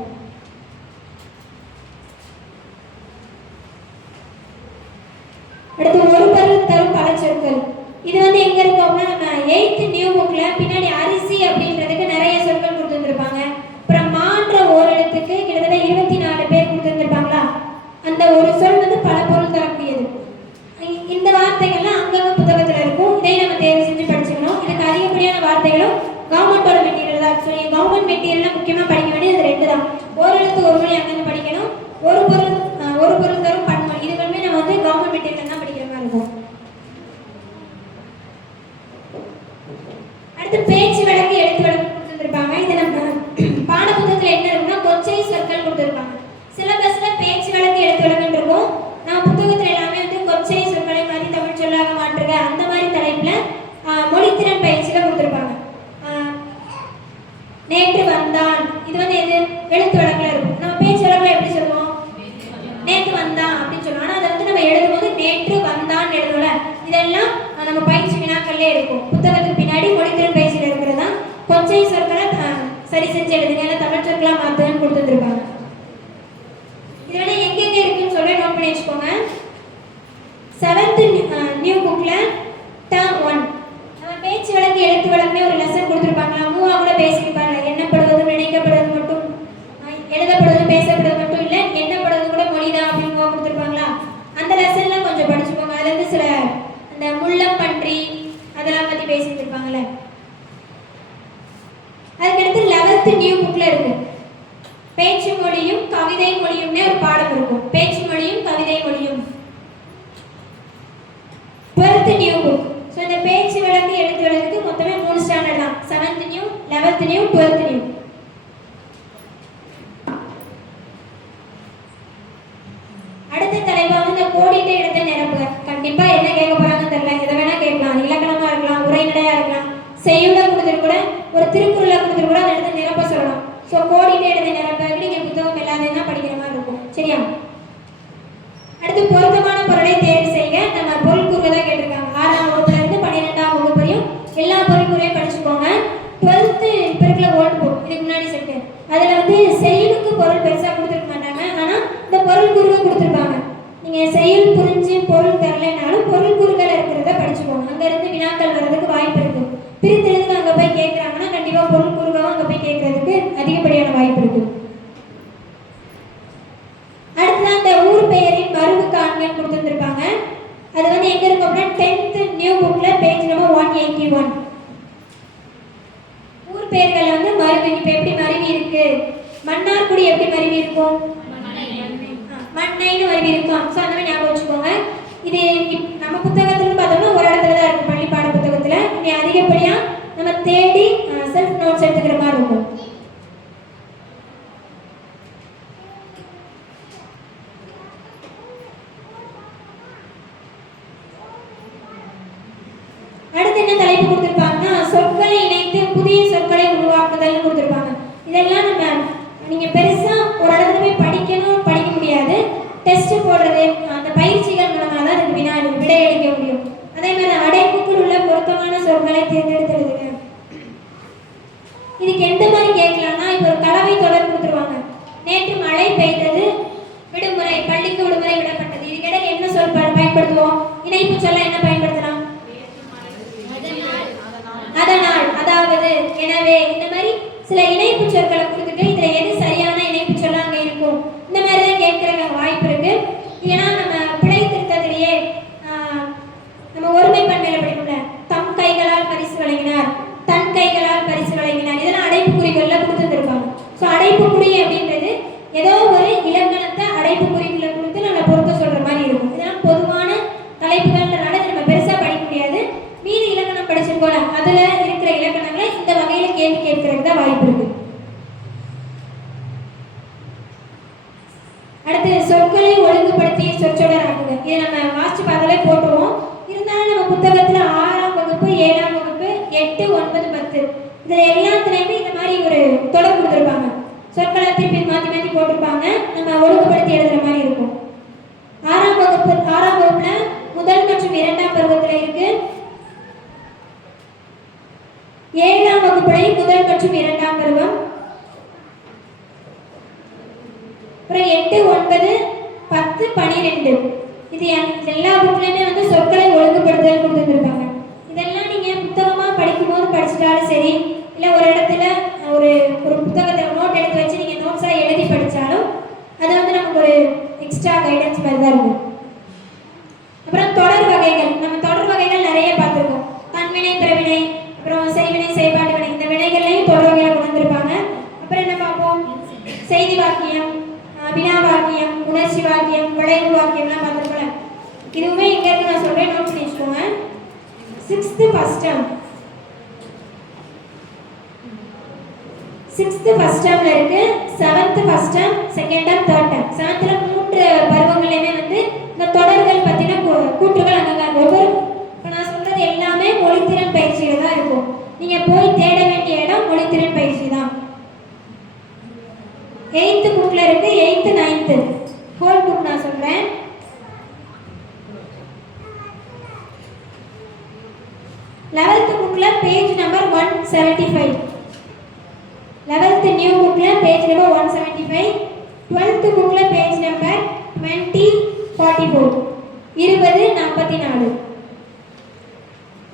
அடுத்து ஒரு பொருள் தரும் பல சொற்கள். இது வந்து எங்க இருக்கோம்னா நம்ம 8th நியூ புக்ல பின்னாடி அரிசி அப்படின்றதுக்கு நிறைய சொற்கள் கொடுத்துருப்பாங்க. அப்புறம் மாற்ற ஓரெழுத்துக்கு கிட்டத்தட்ட 24 பேர் கொடுத்துருப்பாங்களா, அந்த ஒரு சொல் வந்து பல பொருள் தரக்கூடியது. இந்த வார்த்தைகள்லாம் அங்கங்க புத்தகத்துல இருக்கும். இதை நம்ம தேர்வு செஞ்சு படிச்சுக்கணும். இதுக்கு அதிகப்படியான வார்த்தைகளும் கவர்மெண்டோட மெட்டீரியல் தான். ஸோ கவர்மெண்ட் மெட்டீரியல்ல முக்கியமா படிக்க வேண்டியது 2 தான். ஓரெழுத்து ஒரு மொழி அங்கன்னு படிக்கணும், ஒரு பொருள் தரும் பன்மொழி. இதுகளுமே நம்ம வந்து கவர்மெண்ட் மெட்டீரியல் தான் படிக்கிற மாதிரி இருக்கும். அடுத்து பேச்சு வழக்கு எழுத்து வழக்கு கொடுத்துருப்பாங்க. இது நம்ம பாடப்புத்தகத்துல என்ன இருக்குன்னா கொச்சை சொற்கள் கொடுத்துருப்பாங்க. சிலபஸ்ல பேச்சு வழக்கு எழுத்து வழக்குன்னு இருக்கும். நான் புத்தகத்துல எல்லாமே வந்து கொச்சை சொற்களை மாதிரி தமிழ் சொல்லாக மாற்றுக அந்த மாதிரி தலைப்புல மொழித்திறன் பயிற்சியில கொடுத்துருப்பாங்க. நேற்று வந்தான் இது வந்து எது எழுத்து வழக்குல இருக்கும். நம்ம பேச்சு வழக்குல எப்படி சொல்லுவோம்? நேற்று வந்தான் அப்படின்னு சொல்லுவோம். ஆனா அதை வந்து நம்ம எழுதும்போது நேற்று வந்தான் எழுதல. இதெல்லாம் நம்ம பயிற்சி வினாக்கள்லே இருக்கும். புத்தகத்துக்கு பின்னாடி மொழித்திறன் பயிற்சியில இருக்கிறதா கொச்சை சொற்களை சரி செஞ்சு எழுதுங்க, தமிழ் சொற்களா மாத்துன்னு கொடுத்துருப்பாங்க. இதோட எங்கெங்க இருக்குன்னு சொல்லி நோட் பண்ணி வச்சுக்கோங்க. 7th நியூ புக்ல டேர்ம் 1 நம்ம பேச்சு வழக்கு எழுத்து வழக்குன்னு ஒரு லெசன் கொடுத்துருப்பாங்களா, மூவா கூட பேசியிருப்பாங்க. எண்ணப்படுவதும் நினைக்கப்படுவது மட்டும், எழுதப்படுவதும் பேசப்படுவது மட்டும் இல்லை, எண்ணப்படுவது கூட மொழிதான் அப்படின்னு கொடுத்துருப்பாங்களா. அந்த லெசன்லாம் கொஞ்சம் படிச்சுக்கோங்க. அதுல இருந்து சில அந்த முள்ளம் பன்றி அதெல்லாம் பத்தி பேசிட்டு இருப்பாங்கல்ல. அதுக்கடுத்து 11th நியூ புக்ல இருக்கு பேச்சு மொழியும் கவிதை மொழியும்னே ஒரு பாடம் இருக்கும். பேச்சு மொழியும் கவிதை மொழியும் 12th நியூ புக். ஸோ இந்த பேச்சு வழக்கு எழுத்து வழக்குக்கு மொத்தமே 3 ஸ்டாண்டர்ட் தான். 7th new, 11th new, 12th new. அடுத்த தலைப்பா வந்து இந்த கோடிட்ட இடத்தை நிரப்புக. கண்டிப்பா என்ன கேட்க போறாங்கன்னு தெரியல, எதை வேணா கேட்கலாம். இலக்கணமா இருக்கலாம், உரைநடையா இருக்கலாம், செய்யுள கொடுத்துட்டு கூட ஒரு திருக்குறளை கொடுத்துட்டு கூட அந்த இடத்தை நிரப்ப சொல்லலாம். ஸோ கோடிட்ட இடத்தை நிரப்ப நீங்க புத்தகம் எல்லாத்தையும் தான் படிக்கிற மாதிரி இருக்கும். சரியா? அடுத்து பொருத்தமான பொருளை தேர்வு செய்க. நம்ம பொருள் கூறுக தான் கேட்டிருக்காங்க. 6ஆம் வகுப்புல இருந்து 12ஆம் வகுப்பு வரையும் எல்லா பொருள் கூறையும் படிச்சுக்கோங்க. 12th இப்போ இருக்கிற ஓல்டு புக் இதுக்கு முன்னாடி செட்டு அதுல வந்து செய்யுளுக்கு பொருள் பெருசா கொடுத்துருக்க மாட்டாங்க. ஆனா இந்த பொருள் கூறுகள் கொடுத்துருப்பாங்க. நீங்க செய்யுள் புரிஞ்சு பொருள் தரலைனாலும் பொருள் கூறுகள் இருக்கிறத படிச்சுக்கோங்க. அங்க இருந்து வினாக்கள் வர்றதுக்கு வாய்ப்பு இருக்கு. பிரித்தெழுதுக்கு அங்க போய் கேட்கறாங்கன்னா கண்டிப்பா பொருள் கூறுகளும் அங்க போய் கேட்கறதுக்கு அதிகப்படியான வாய்ப்பு இருக்கு. அடுத்ததான் இந்த ஊர் பெயரின் மருவு காண்கள் கொடுத்துருப்பாங்க. அது வந்து எங்க இருக்கும் அப்படின்னா 10th நியூ புக்ல பேஜ் நம்பர் 181. ஊர் பெயர்கள் வந்து மருவி. இப்ப எப்படி மருவி இருக்கு? மன்னார்குடி எப்படி மருவி இருக்கும்? மண்ணைன்னு மருவி இருக்கும். ஸோ அந்த மாதிரி ஞாபகம் வச்சுக்கோங்க. இது நம்ம புத்தகத்துல பார்த்தோம்னா ஒரு இடத்துல தான் இருக்கும், பள்ளி பாட புத்தகத்துல. இனி அதிகப்படியா நம்ம தேடி செல்ஃப் நோட்ஸ் எடுத்துக்கிற மாதிரி இருக்கும். அடுத்து என்ன தலைப்பு கொடுத்துருப்பாங்கன்னா சொற்களை இணைத்து புதிய சொற்களை உருவாக்குதல் கொடுத்துருப்பாங்க. இதெல்லாம் நம்ம நீங்க பெருசா ஒரு இடத்துல போய் படிக்க முடியாது. டெஸ்ட் போடுறது அந்த பயிற்சிகள் மூலமாக தான் அதுக்கு விடை அளிக்க முடியும். அதே மாதிரி அடைப்புக்குள் உள்ள பொருத்தமான சொற்களை தேர்ந்தெடுத்து எழுதுங்க. இதுக்கு எந்த மாதிரி கேட்கலாம்னா இப்போ ஒரு கலவை தொடர் கொடுத்துருவாங்க. நேற்று மழை பெய்தது, விடுமுறை, பள்ளிக்கு விடுமுறை விடப்பட்டது. இதுக்கிடையில் என்ன சொல் பயன்படுத்துவோம்? இணைப்பு சொல்ல என்ன பயன்படுத்தலாம்? அதாவது, எனவே இந்த மாதிரி சில இணைப்பு சொற்களை கொடுத்துட்டு இதுல எது சரியான இணைப்பு சொல்லா அங்க இருக்கும், இந்த மாதிரி தான் கேட்கற வாய்ப்பு இருக்கு. ஏன்னா நம்ம பிழை திருத்தத்திலேயே நம்ம ஒருமை பன்மையில படிக்கல, தம் கைகளால் பரிசு வழங்கினார், தன் கைகளால் பரிசு வழங்கினார், இதெல்லாம் அடைப்பு குறிகள்ல கொடுத்துருப்பாங்க. ஸோ அடைப்பு குறி அப்படின்றது ஏதோ ஒரு இலக்கணத்தை அடைப்பு குறிக்குள்ள கொடுத்து நம்மளை பொறுத்த சொல்ற மாதிரி இருக்கும். இதெல்லாம் பொதுவான தலைப்புகள்ன்றனால நம்ம பெருசா படிக்க முடியாது. மீதி இலக்கணம் படிச்சிருக்கோம்ல, அதுல இருக்கிற இலக்கணங்களை இந்த வகையில கேள்வி கேட்கறதுக்கு தான் வாய்ப்பு இருக்கு. அடுத்து சொற்களை ஒழுங்குபடுத்திய சொற்றொடர் ஆகுது. இதை நம்ம வாசிச்சு பார்த்தாலே போட்டுருவோம். இருந்தாலும் நம்ம புத்தகத்துல 6ஆம் வகுப்பு 7ஆம் வகுப்பு 8 9 10 இதுல எல்லாத்துலயுமே இந்த மாதிரி ஒரு தொடர் கொடுத்துருப்பாங்க. சொற்களை திருப்பி மாத்தி மாத்தி போட்டிருப்பாங்க. நம்ம ஒழுங்குபடுத்தி எழுதுற மாதிரி இருக்கும். 6ஆம் வகுப்புல முதல் மற்றும் 2ஆம் பருவத்துல இருக்கு. 7ஆம் வகுப்புலையும் முதல் மற்றும் 2ஆம் பருவம். அப்புறம் 8 9 10 12 இது எல்லா புக்லயுமே வந்து சொற்களை ஒழுங்குபடுத்தல் கொடுத்துருப்பாங்க. இதெல்லாம் நீங்க புத்தகமா படிக்கும் போது படிச்சுட்டாலும் சரி, இல்ல ஒரு இடத்துல ஒரு புத்தகத்தை நோட் எடுத்து வச்சு நீங்க நோட்ஸா எழுதி படிச்சாலும் அது வந்து நமக்கு ஒரு எக்ஸ்ட்ரா கைடன்ஸ் மாதிரி தான் இருக்கும். அப்புறம் தொடர் வகைகள், நம்ம தொடர் வகைகள் நிறைய பார்த்துருக்கோம். தன்வினை, பிறவினை, அப்புறம் செய்வினை, செயல்பாட்டு வினை, இந்த வினைகள்லையும் தொடர் வகைகளை கொண்டு வந்திருப்பாங்க. அப்புறம் என்ன பார்ப்போம், செய்தி வாக்கியம், வினா வாக்கியம், உணர்ச்சி வாக்கியம், விளைவு வாக்கியம்லாம் பார்த்துருக்கோம்ல. இதுவுமே இங்க இருக்கு, நான் சொல்றேன், நோட் பண்ணி வச்சுக்கோங்க. 6th ஃபர்ஸ்ட் டேர்ம்ல இருக்கு, 7th first term, second term, third term. 7th 3 பருவங்களையுமே வந்து இந்த தொடர்கள் பத்தின கூற்றுகள் அங்கங்க ஒவ்வொரு, இப்போ நான் சொல்றது எல்லாமே மொழித்திறன் பயிற்சியில தான் இருக்கும். நீங்க போய் தேட வேண்டிய இடம் மொழித்திறன் பயிற்சி தான். 8th புக்ல இருக்கு, 8th 9th ஹோல் புக் நான் சொல்றேன். 11th புக்ல பேஜ் நம்பர் 175, 11th நியூ புக்ல பேஜ் நம்பர் 175, 12th புக்ல பேஜ் நம்பர் 2044 2044.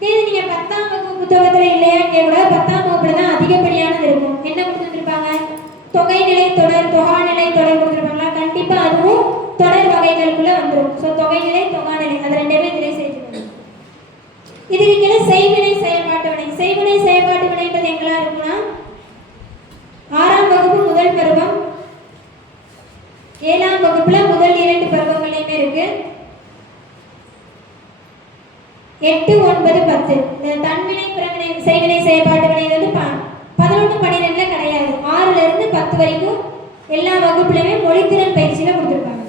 இது நீங்க 10ஆம் வகுப்பு புத்தகத்துல இல்லையா கேட்கக்கூட, 10ஆம் வகுப்புல தான் அதிகப்படியானது இருக்கும். என்ன கொடுத்துருப்பாங்க, தொகைநிலை தொடர், தொகாநிலை தொடர் கொடுத்துருப்பாங்களா, கண்டிப்பா அதுவும் தொடர் வகைகளுக்குள்ள வந்துடும். ஸோ தொகைநிலை, தொகாநிலை அது ரெண்டுமே இதிலே சேர்த்துக்கணும். இதுக்கு கீழே செய்வினை, செயல்பாட்டு வினை. செய்வினை, செயல்பாட்டு வினைன்றது எங்கெல்லாம் இருக்குன்னா 6ஆம் வகுப்பு முதல் பருவம், 7ஆம் வகுப்புல முதல் 2 பருவங்களையுமே இருக்கு. 8 9 10 இந்த தன்வினை, பிறவினை, செய்வினை, செயல்பாட்டு வினை வந்து 11 12 கிடையாது. 6ல இருந்து 10 வரைக்கும் எல்லா வகுப்புலயுமே மொழித்திறன் பயிற்சியில கொடுத்துருப்பாங்க.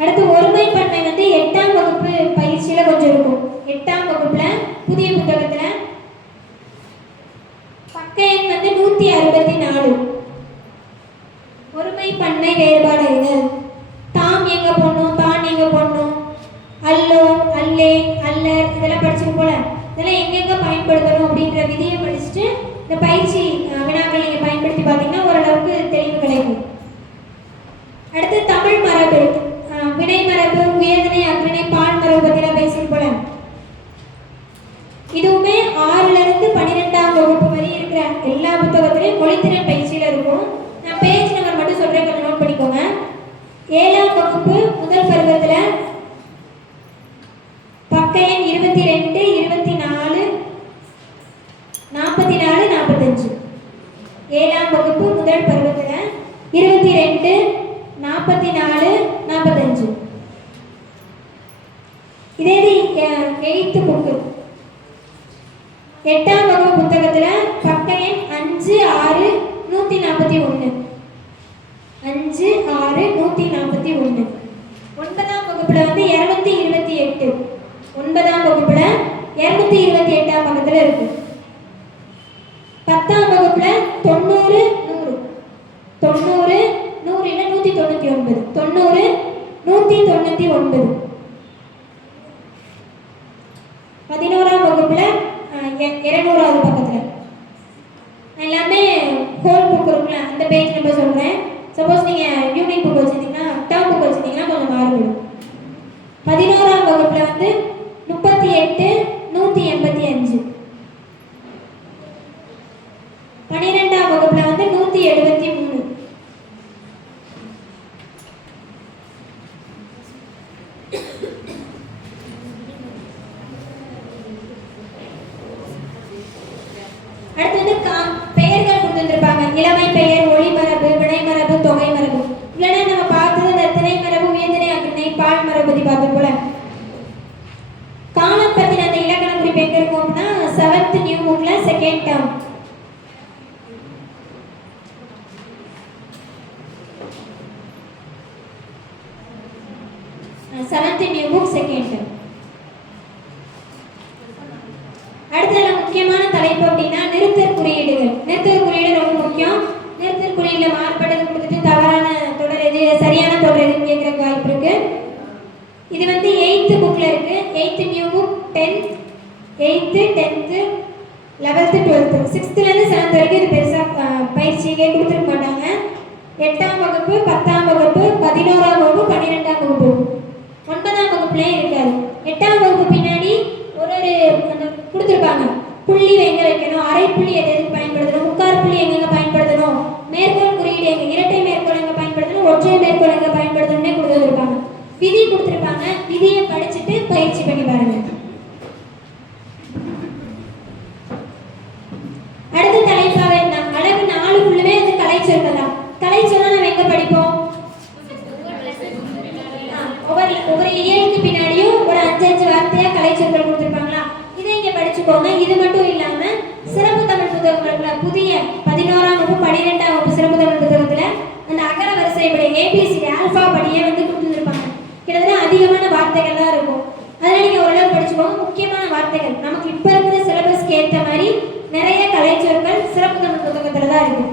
அடுத்து ஒருமை பன்மை வந்து 8ஆம் வகுப்பு பயிற்சியில கொஞ்சம் இருக்கும். 8ஆம் வகுப்புல புதிய புத்தகத்துல பக்க எண் வந்து 164. ஒருமை பன்மை வேறுபாடு இது. தாம் எங்க போடணும், தான் எங்க போடணும், அல்லோ, அல்லே, அல்லர் இதெல்லாம் படிச்சிருக்கோம் போல. இதெல்லாம் எங்கெங்க பயன்படுத்தணும் அப்படின்ற விதியை படிச்சுட்டு இந்த பயிற்சி வினாக்கள் நீங்க பயன்படுத்தி பார்த்தீங்கன்னா ஓரளவுக்கு தெளிவு கிடைக்கும். அடுத்து தமிழ் மரபு, வினை மரபு, உயர்திணை, அக்ரிணை, பால் மரபு பத்திலாம் பேசியிருக்கோம் போல. இதுவுமே 6ல இருந்து 12ஆம் வகுப்பு வரை இருக்கிற எல்லா புத்தகத்திலையும் மொழித்திறன் பயிற்சியில இருக்கும். நான் பேஜ் நம்பர் மட்டும் சொல்றேன், கொஞ்சம் நோட் பண்ணிக்கோங்க. 7ஆம் வகுப்பு முதல் பருவத்துல பக்க எண் 22 24 44 45. 7ஆம் வகுப்பு முதல் பருவத்துல 22 44 45. இதே 8th புக்கு 8ஆம் வகுப்பு புத்தகத்துல பக்க எண் 5 6 141 5 6 141. 9ஆம் வகுப்புல வந்து 228. 9ஆம் வகுப்புல 228ஆம் பக்கத்துல இருக்கு. 10ஆம் வகுப்புல 90 100 90 இல்ல 199 90 199. 11ஆம் வகுப்புல 200ஆவது பக்கத்துல எல்லாமே ஹோல் புக் இருக்குல்ல, அந்த பேஜ் நம்பர் சொல்றேன். சப்போஸ் நீங்க யூனிட் புக் வச்சிருந்தீங்கன்னா, டேர்ம் புக் வச்சிருந்தீங்கன்னா கொஞ்சம் மாறுபடும். 11 வகுப்புல வந்து 38 185. 12ஆம் வகுப்புல வந்து 173. அடுத்து வந்து பெயர்கள் கொடுத்துருப்பாங்க. இளமை பெயர், ஒளிமரபு, வினைமரபு, தொகை மரபு. இல்லைன்னா நம்ம பார்த்தது இந்த திணை மரபு, உயர்திணை, அக்னை, பால் மரபு பத்தி பார்த்தது போல. காலம் பத்தின அந்த இலக்கண குறிப்பு எங்க இருக்கும்னா 7th நியூ புக்ல 2nd term. New book 2nd term. அடுத்ததுல முக்கியமான தலைப்பு அப்படின்னா நிறுத்தற் குறியீடுகள். நிறுத்தற் குறியீடு ரொம்ப முக்கியம். நிறுத்தற் குறியீடுல மாறுபட்டது கொடுத்துட்டு தவறான தொடர் எது, சரியான தொடர் எதுன்னு கேட்கறதுக்கு வாய்ப்பு இருக்கு. இது வந்து 8th புக்ல இருக்கு. 8th new book 10th, 8th, 10th, 11th, 12th, 6th ல இருந்து 7th வரைக்கும் இது பெருசா பயிற்சியே கொடுத்துருக்க மாட்டாங்க. 8ஆம் வகுப்பு, 10ஆம் வகுப்பு, 11ஆம் வகுப்பு, 12ஆம் வகுப்பு, 9ஆம் வகுப்புலயே இருக்காது. 8ஆம் வகுப்பு பின்னாடி ஒரு அந்த கொடுத்துருப்பாங்க. புள்ளி எங்க வைக்கணும், அரை புள்ளி எது எதுக்கு பயன்படுத்தணும், முக்கார் புள்ளி எங்க பயன்படுத்தணும், மேற்கோள் குறியீடு எங்க, இரட்டை மேற்கோள் எங்க பயன்படுத்தணும், ஒற்றை மேற்கோள் எங்க பயன்படுத்தணும்னே கொடுத்துருப்பாங்க. விதி கொடுத்துருப்பாங்க. விதியை படிச்சுட்டு பயிற்சி பண்ணி பாருங்க. அடுத்த தலைப்பாக என்ன, அழகு 4 ஃபுல்லுமே வந்து கலைச்சொற்கள் தான். கலைச்சொல்லை நம்ம எங்க படிப்போம், ஒவ்வொரு இயலுக்கு பின்னாடியும் ஒரு 5 வார்த்தையா கலைச்சொற்கள் கொடுத்துருப்பாங்களா, இதை இங்க படிச்சுக்கோங்க. இது மட்டும் இல்லாம சிறப்பு தமிழ் புத்தகம் இருக்குல்ல, புதிய 11ஆம் வகுப்பு 12ஆம் வகுப்பு சிறப்பு தமிழ் புத்தகத்துல அந்த அகர வரிசைப்படி ஏபிசிடி ஆல்பா படியே வந்து கொடுத்துருப்பாங்க. கிட்டத்தட்ட அதிகமான வார்த்தைகள் தான் இருக்கும். அதனால நீங்க ஓரளவு படிச்சுக்கோங்க. முக்கியமான வார்த்தைகள் நமக்கு இப்ப இருக்கிற சிலபஸ்க்கு ஏற்ற மாதிரி நிறைய கலைச்சொற்கள் சிறப்பு தமிழ் புத்தகத்துல தான் இருக்கு.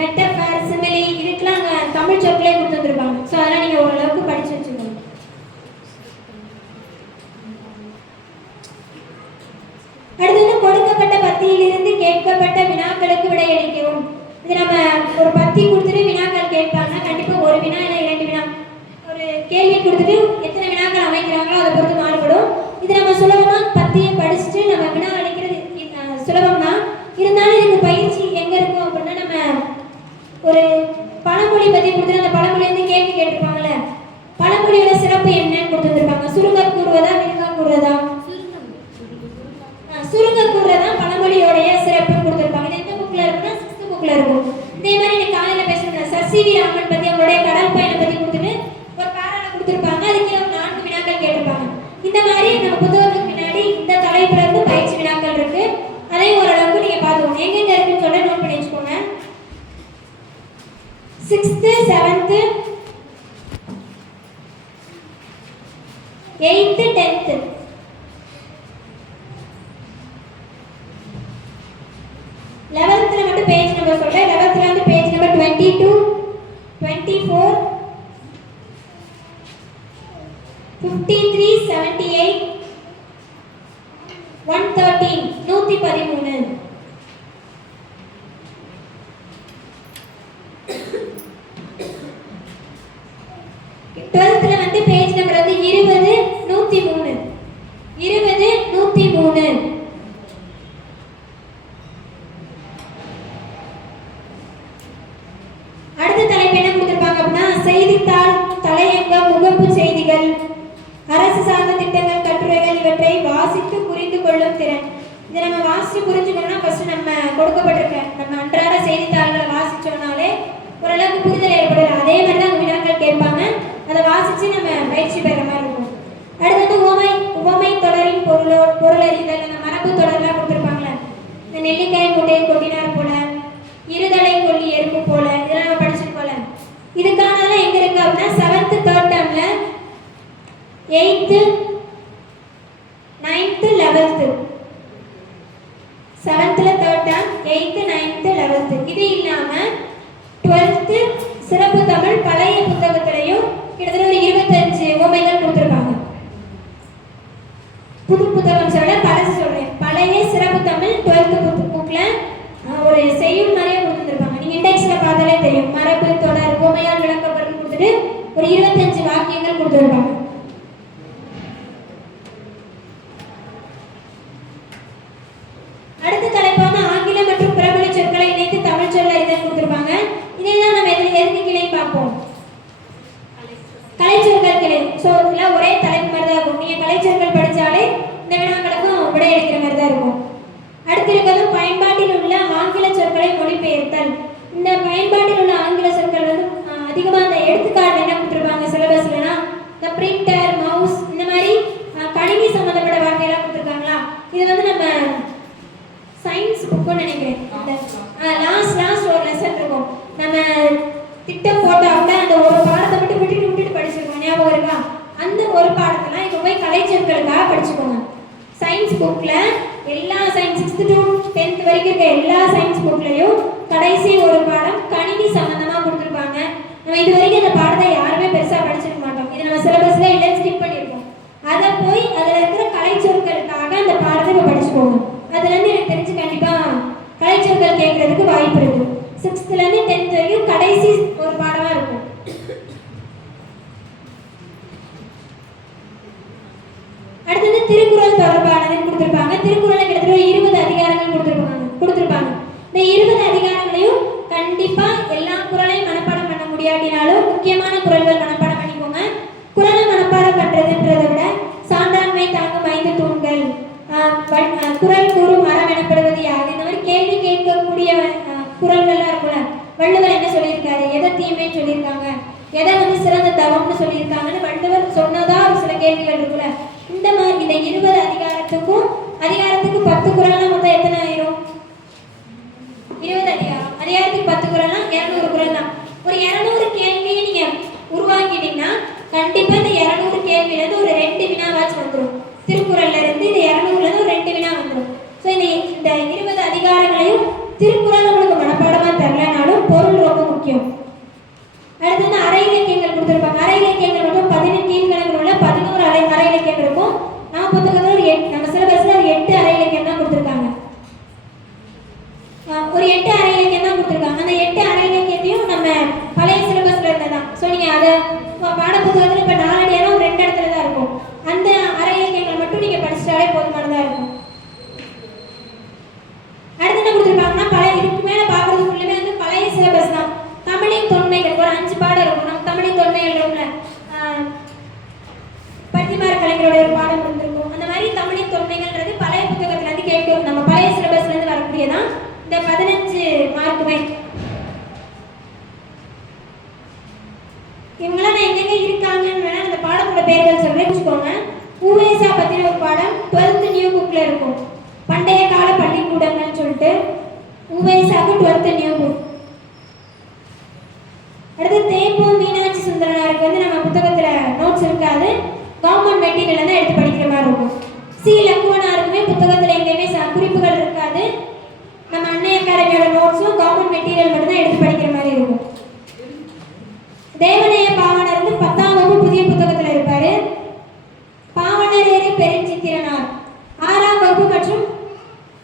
மெட்டஃபர், சிமிலி, இதுக்கெல்லாம் தமிழ் சொற்களே கொடுத்துருப்பாங்க. ஸோ அதெல்லாம் நீங்க ஓரளவுக்கு படிச்சு வச்சுக்கோங்க. அடுத்தது கொடுக்கப்பட்ட பத்தியிலிருந்து கேட்கப்பட்ட வினாக்களுக்கு விடையளிக்கவும். இது நம்ம ஒரு பத்தி கொடுத்துட்டு வினாக்கள் கேட்பாங்க. கண்டிப்பா ஒரு வினா இல்லை 2 வினா. ஒரு கேள்வி கொடுத்துட்டு எத்தனை வினாக்கள் அமைக்கிறாங்களோ அதை பொறுத்து மாறுபடும். இது நம்ம சுலபமா பத்தியை படிச்சுட்டு நம்ம வினா அளிக்கிறது சுலபம் தான். இருந்தாலும் இதுக்கு பயிற்சி எங்க இருக்கும் அப்படின்னா, நம்ம ஒரு பழமொழி பத்தி கொடுத்துட்டு அந்த பழமொழி வந்து கேள்வி கேட்டிருப்பாங்கல்ல, பழமொழியோட சிறப்பு என்னன்னு கொடுத்துருப்பாங்க. சுருங்க கூறுவதா, விரிவா கூறுவதா, சுருங்க கூறுறதா பழமொழியோடைய சிறப்பு கொடுத்துருப்பாங்க. இது எந்த புக்ல இருக்குன்னா 6th புக்ல இருக்கும். இதே மாதிரி நீ காலையில பேசுறேன் சசிவி ராமன் பத்தி அவங்களுடைய கடல் பயணம் பத்தி கொடுத்துட்டு ஒரு பாராள கொடுத்துருப்பாங்க. அதுக்கு 4 வினாக்கள் கேட்டிருப்பாங்க. இந்த மாதிரி நம்ம புத்தகத்துக்கு பின்னாடி இந்த தலைப்புல இருந்து பயிற்சி வினாக்கள் இருக்கு. அதையும் ஓரளவுக்கு நீங்க பார்த்துக்கோங்க. எங்கெங்க இருக்குன்னு சொல்ல நோட் பண்ணி வச்சுக்கோங்க. 6th, 7th, 8th, 10th. 11th மட்டும் பேஜ் நம்பர் சொல்றேன். 11th வந்து பேஜ் நம்பர் 22, 24, 53, 78, 113, 113. 12th வந்து பேஜ் நம்பர் வந்து 20, 103, 20, 103. அடுத்த தலைப்பு என்ன கொடுத்திருப்பாங்க அப்படின்னா, செய்தித்தாள், தலையங்கம், முகப்பு செய்திகள், அரசு சார்ந்த திட்டங்கள், கட்டுரைகள் இவற்றை வாசித்து புரிந்து கொள்ளும் திறன். இதை நம்ம வாசித்து புரிஞ்சுக்கணும்னா ஃபர்ஸ்ட் நம்ம கொடுக்கப்பட்டிருக்க நம்ம அன்றாட செய்தித்தாள்களை வாசிச்சோம்னாலே ஓரளவுக்கு புரிதல் ஏற்படும். அதே மாதிரி தான் வினாக்கள் கேட்பாங்க. அதை வாசிச்சு நம்ம பயிற்சி பெற மாதிரி இருக்கும். அடுத்தது உவமை தொடரின் பொருளறிதல், அந்த மரபு தொடர்லாம் கொடுத்துருப்பாங்களே, இந்த நெல்லிக்காய் கொட்டையை கொட்டினார் போல, இருதலை கொல்லி எறும்பு போல, இதெல்லாம் நம்ம படிச்சிருக்கோம்ல. இதுக்கானதெல்லாம் எங்க இருக்கு அப்படின்னா 7th 3rd termல 8th 9th 11th. 7th 3rd term, 8th 9th 11th. இது இல்லாம 12th சிறப்பு தமிழ் பழைய புத்தகத்திலையும் கிட்டத்தட்ட ஒரு 25 உவமைகள் கொடுத்துருப்பாங்க. புது புத்தகம் சொல்ல பழசு சொல்றேன். பழைய சிறப்பு தமிழ் 12th புக்ல ஒரு செய்யுள் மாதிரியே கொடுத்துருப்பாங்க. நீங்க இண்டெக்ஸ்ல பார்த்தாலே தெரியும். மரபு தொடர் உவமையால் விளக்கப்பட்டு கொடுத்துட்டு ஒரு 25 வாக்கியங்கள் கொடுத்துருப்பாங்க. ஸோ இதெல்லாம் ஒரே தலைப்பு மாதிரி தான் இருக்கும். நீங்கள் கலைச்சொற்கள் படித்தாலே இந்த வினாக்களுக்கும் விடை அளிக்கிற மாதிரி தான் இருக்கும். அடுத்து இருக்கிறது பயன்பாட்டில் உள்ள ஆங்கில சொற்களை மொழிபெயர்த்தல். இந்த பயன்பாட்டில் உள்ள ஆங்கில சொற்கள் வந்து அதிகமாக அந்த எடுத்துக்காட்டு என்ன கொடுத்துருப்பாங்க சிலபஸ்லனா, இந்த பிரிண்டர், மவுஸ், இந்த மாதிரி கணினி சம்மந்தப்பட்ட வார்த்தையெல்லாம் கொடுத்துருக்காங்களா. இது வந்து நம்ம சயின்ஸ் புக்குன்னு நினைக்கிறேன். லாஸ்ட் ஒரு லெசன் இருக்கும், நம்ம திட்டம் போட்டாங்க அந்த ஒரு பாடத்தை மட்டும் விட்டுட்டு படிச்சிருக்கோம், ஞாபகம் இருக்கா? அந்த ஒரு பாடத்தெல்லாம் இப்போ போய் கலைச்சொற்களுக்காக படிச்சுக்கோங்க. சயின்ஸ் புக்கில் எல்லா சயின்ஸ் 6th to 10th வரைக்கும் இருக்க எல்லா சயின்ஸ் புக்லையும் கடைசி ஒரு பாடம் கணினி சம்மந்தமாக கொடுத்துருப்பாங்க. நம்ம இது வரைக்கும் அந்த பாடத்தை யாருமே பெருசாக படிச்சிருக்க மாட்டோம். இது நம்ம சிலபஸில் இல்லை, ஸ்கிப் பண்ணியிருக்கோம். அதை போய் அதில் இருக்கிற கலைச்சொற்களுக்காக அந்த பாடத்தை இப்போ படிச்சுக்கோங்க. அதுலேருந்து எனக்கு தெரிஞ்சு கண்டிப்பாக கலைச்சொற்கள் கேட்கறதுக்கு வாய்ப்பு இருக்குது. 6th-லேருந்து 10th வரைக்கும் கடைசி ஒரு பாடமாக இருக்கும். அடுத்தது திருக்குறள் தொடர்பானதுன்னு கொடுத்துருப்பாங்க. திருக்குறளை கிட்டத்தட்ட 20 அதிகாரங்கள் கொடுத்துருப்பாங்க. இந்த 20 அதிகாரங்களையும் கண்டிப்பாக எல்லா குறளையும் மனப்பாடம் பண்ண முடியாட்டினாலும் முக்கியமான குறள்கள் மனப்பாடம் பண்ணிக்கோங்க. குறளை மனப்பாடம் பண்ணுறதுன்றதை விட சான்றாண்மை தாங்கும் 5 தூண்கள், குறள் கூறும் அறம் எனப்படுவது யாது, இந்த மாதிரி கேள்வி கேட்கக்கூடிய குறள்கள்லாம் இருக்கும்ல. வள்ளுவர் என்ன சொல்லியிருக்காரு, எதை தீமைன்னு சொல்லியிருக்காங்க, எதை வந்து சிறந்த தவம்னு சொல்லியிருக்காங்கன்னு வள்ளுவர் சொன்னதா ஒரு சில கேள்விகள் இருக்குல்ல. இந்த மாதிரி இந்த 20 அதிகாரத்துக்கு 10 குறள்னா மொத்தம் எத்தனை ஆயிரும்? 20 அதிகாரம், அதிகாரத்துக்கு 10 குறள்னா 200 குறள் தான். ஒரு 200 கேள்வியை நீங்க உருவாக்கிட்டீங்கன்னா கண்டிப்பா இந்த 200 கேள்வியில இருந்து ஒரு 2 வினாவாச்சும் வந்துடும். திருக்குறள்ல இருந்து இந்த 200ல இருந்து ஒரு 2 வினா வந்துடும். ஸோ இந்த 20 அதிகாரங்களையும் திருக்குறள் உங்களுக்கு மனப்பாடமா தரலனாலும் பொருள் ரொம்ப முக்கியம். அடுத்து வந்து அரை இலக்கியங்கள் கொடுத்துருப்பாங்க. அரை இலக்கியங்கள் மட்டும் 18 கீழ்கணக்கில் உள்ள 11 அரை இலக்கியம் இருக்கும். நம்ம புத்தகத்தில் நம்ம சிலபஸ்ல ஒரு 8 அரை இலக்கியம் தான் கொடுத்துருக்காங்க. ஒரு 8 அரை இலக்கியம் தான் கொடுத்துருக்காங்க. அந்த 8 அரை இலக்கியத்தையும் நம்ம பழைய சிலபஸ்ல இருந்ததான். ஸோ நீங்கள் அதை பாட புத்தகத்தில் இப்போ 4 அடியாலும் ஒரு 2 இடத்துல தான் இருக்கும். அந்த அரை இலக்கியங்கள் மட்டும் நீங்கள் படிச்சிட்டாலே போதுமானதாக இருக்கும். அடுத்து என்ன கொடுத்துருப்பாங்கன்னா பழைய இதுக்கு மேலே பார்க்கறது ஃபுல்லுமே வந்து பழைய சிலபஸ் தான். தமிழின் தொன்மைகள் ஒரு 5 பாடம் இருக்கும். நம்ம தமிழின் தொன்மைகள் உள்ள பத்திமார் கலைஞருடைய ஒரு பாடம் இருந்திருக்கும். அந்த மாதிரி தமிழின் தொன்மைகள்ன்றது பழைய புத்தகத்துல இருந்து கேட்கும். நம்ம பழைய சிலபஸ்ல இருந்து வரக்கூடியதான் இந்த 15 மார்க்குமே. இவங்களாம் எங்கெங்க இருக்காங்கன்னு வேணா அந்த பாடத்தோட பேர்கள் சொல்றேன் வச்சுக்கோங்க. உவேசா பத்தின ஒரு பாடம் 12th நியூ புக்ல இருக்கும். பண்டைய கால பள்ளிக்கூடங்கள்னு சொல்லிட்டு உவேசாக்கு 12th நியூ புக். அடுத்து தேப்போ மீனாட்சி சுந்தரனாருக்கு வந்து நம்ம புத்தகத்துல நோட்ஸ் இருக்காது, கவர்மெண்ட் மெட்டீரியல் தான் எடுத்து படிக்கிற மாதிரி இருக்கும். சி லக்குவனாருக்குமே புத்தகத்துல எங்கேயுமே குறிப்புகள் இருக்காது. நம்ம அன்னை அகாடமியோட நோட்ஸும் கவர்மெண்ட் மெட்டீரியல் மட்டும் தான் எடுத்து படிக்கிற மாதிரி இருக்கும். தேவநேய பாவனர் வந்து 10ஆம் வகுப்பு புதிய புத்தகத்துல இருப்பாரு. பாவனரேறு பெருஞ்சித்திரனார் 6ஆம் வகுப்பு மற்றும்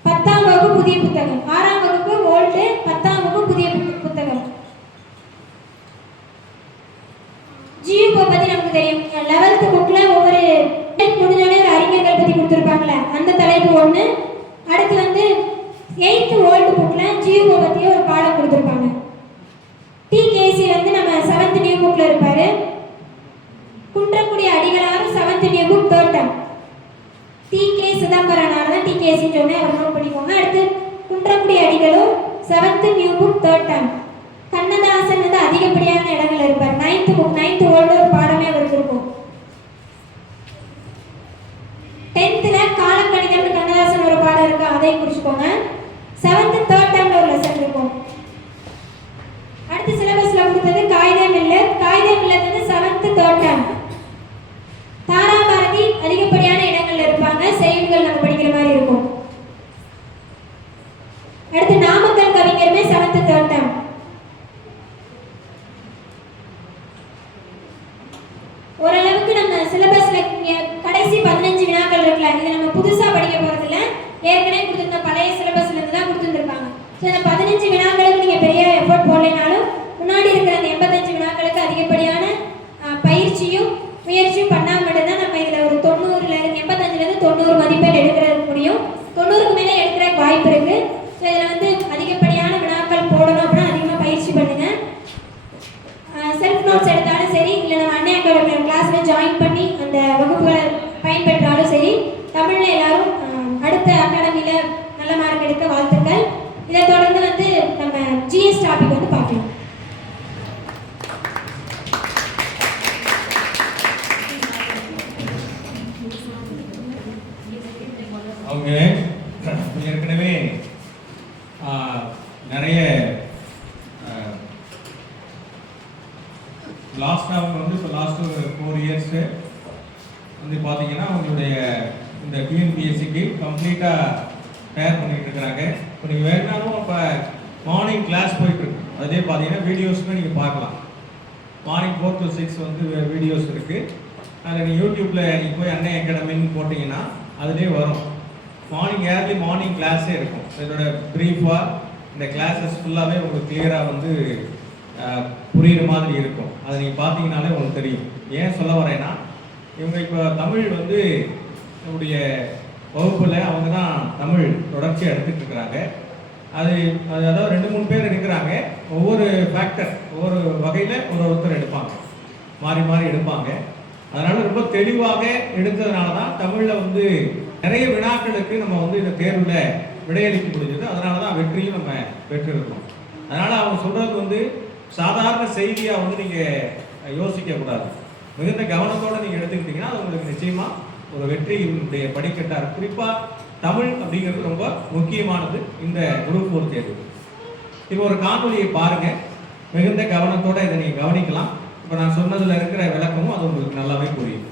10ஆம் வகுப்பு புதிய புத்தகம். 6ஆம் வகுப்பு ஓல்டு, 10ஆம் வகுப்பு புதிய புத்தகம். ஜியூபோ பத்தி நமக்கு தெரியும். 11th புக்ல ஒவ்வொரு முடிஞ்சோடனே ஒரு அறிஞர்கள் பத்தி கொடுத்துருப்பாங்களே அந்த தலைப்பு ஒன்று. அடுத்து வந்து 8th ஓல்டு புக்ல ஜியூபோ பத்தி ஒரு பாடம் கொடுத்துருப்பாங்க. டிகேசி வந்து நம்ம 7th நியூ புக்ல இருப்பாரு. குன்றக்குடி அடிகளாரும் 7th new book 3rd term. T K Chidambaranar தான் டிகேசின்னு சொன்னேன், அவர் நோட் பண்ணிக்கோங்க. அடுத்து குன்றக்குடி அடிகளும் 7th new book 3rd term. Kannadasan வந்து அதிகப்படியான இடங்கள் இருப்பார். 9th புக் 9th ஓல்டு ஒரு பாடமே அவருக்கு இருக்கும். 10th காலக்கணிதம் கண்ணதாசன் ஒரு பாடம் இருக்கு, அதையும் குறிச்சுக்கோங்க. 7th 3rd termல ஒரு லெசன் இருக்கும். அடுத்து சிலபஸ்ல கொடுத்தது காயிதே மில்லத் வந்து 7th 3rd term. தாராபாரதி அதிகப்படியான இடங்கள்ல இருப்பாங்க, செய்யுள்கள் நம்ம படிக்கிற மாதிரி இருக்கும். அடுத்து நாமக்கல் கவிஞருமே 7th 3rd term. ஓரளவுக்கு நம்ம சிலபஸ்ல கடைசி 15 வினாக்கள் இருக்குல்ல, இது நம்ம புதுசா படிக்க போறது இல்ல, ஏற்கனவே கொடுத்துருந்த பழைய சிலபஸ்ல இருந்து தான் கொடுத்துருந்துருப்பாங்க. ஸோ இந்த 15 வினாக்களுக்கு நீங்க பெரிய எஃபோர்ட் போடலைனாலும் முன்னாடி இருக்கிற அந்த 85 வினாக்களுக்கு அதிகப்படியான பயிற்சியும் முயற்சியும் பண்ணால் மட்டும்தான் நம்ம இதுல ஒரு 85லேருந்து 90 மதிப்பெண் எடுக்கிற முடியும். 90க்கு மேலே எடுக்கிற வாய்ப்பு இருக்கு. ஸோ இதுல வந்து அதிகப்படியான வினாக்கள் போடணும் அப்படின்னா அதிகமாக பயிற்சி பண்ணுங்க. செல்ஃப் நோட்ஸ் எடுத்தாலும் சரி, இல்லை நம்ம அன்னை அகாடமி கிளாஸ்ல ஜாயின் பண்ணி வகுப்புகளை பயன்பெற்றாலும் சரி, தமிழில் எல்லாரும் அடுத்த அகாடமியில் நல்ல மார்க் எடுக்க வாழ்த்துக்கள். இதை தொடர்ந்து வந்து நம்ம ஜிஎஸ் டாபிக் வந்து பார்க்கலாம். அவங்க ஏற்கனவே நிறைய அவங்க வந்து இப்போ லாஸ்ட் ஒரு 4 இயர்ஸு வந்து பார்த்தீங்கன்னா அவங்களுடைய இந்த டிஎன்பிஎஸ்சிக்கு கம்ப்ளீட்டாக தயார் பண்ணிகிட்டு இருக்கிறாங்க. இப்போ நீங்கள் வேணாலும் இப்போ மார்னிங் கிளாஸ் போயிட்டுருக்கு, அதே பார்த்தீங்கன்னா வீடியோஸுமே நீங்கள் பார்க்கலாம். மார்னிங் 4 to 6 வந்து வீடியோஸ் இருக்குது. அதில் நீங்கள் யூடியூப்பில் நீங்கள் போய் அன்னை அகாடமின்னு போட்டிங்கன்னா அதுலேயே வரும். ஏர்லி மார்னிங் கிளாஸே இருக்கும். இதோட ப்ரீஃபாக இந்த கிளாஸஸ் ஃபுல்லாகவே உங்களுக்கு கிளியராக வந்து புரிகிற மாதிரி இருக்கும். அதை நீங்கள் பார்த்தீங்கனாலே உங்களுக்கு தெரியும். ஏன் சொல்ல வரேன்னா, இவங்க இப்போ தமிழ் வந்து நம்முடைய வகுப்பில் அவங்க தான் தமிழ் தொடர்ச்சியாக எடுத்துகிட்டு இருக்கிறாங்க. அதாவது 2-3 பேர் எடுக்கிறாங்க. ஒவ்வொரு ஃபேக்டர் ஒவ்வொரு வகையில் ஒருத்தர் எடுப்பாங்க, மாறி மாறி எடுப்பாங்க. அதனால் ரொம்ப தெளிவாக எடுத்ததுனால தான் தமிழில் வந்து நிறைய வினாக்களுக்கு நம்ம வந்து இந்த தேர்வில் விடையளிக்க முடிஞ்சது. அதனால தான் வெற்றியும் நம்ம பெற்றிருக்கோம். அதனால் அவங்க சொல்கிறது வந்து சாதாரண செய்தியாக வந்து நீங்கள் யோசிக்கக்கூடாது. மிகுந்த கவனத்தோடு நீங்கள் எடுத்துக்கிட்டிங்கன்னா அது உங்களுக்கு நிச்சயமாக ஒரு வெற்றியினுடைய படிக்கட்டாக. குறிப்பாக தமிழ் அப்படிங்கிறது ரொம்ப முக்கியமானது இந்த குரூப் 4 தேர்வு. இப்போ ஒரு காணொலியை பாருங்கள், மிகுந்த கவனத்தோடு இதை நீங்கள் கவனிக்கலாம். இப்போ நான் சொன்னதில் இருக்கிற விளக்கமும் அது உங்களுக்கு நல்லாவே புரியும்.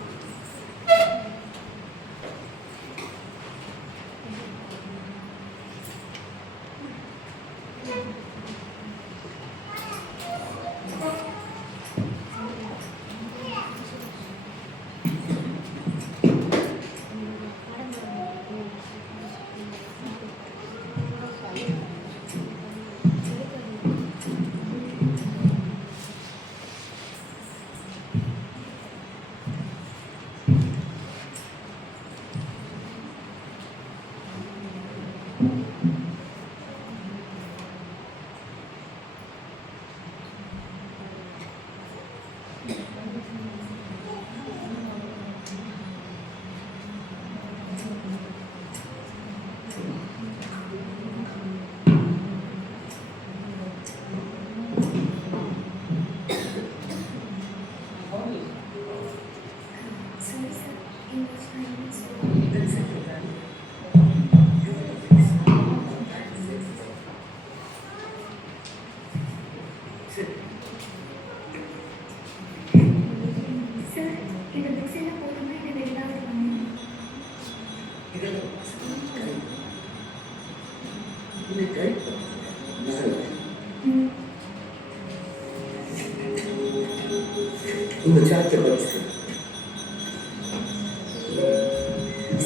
இந்த சாப்டர் படிச்சுக்கேன்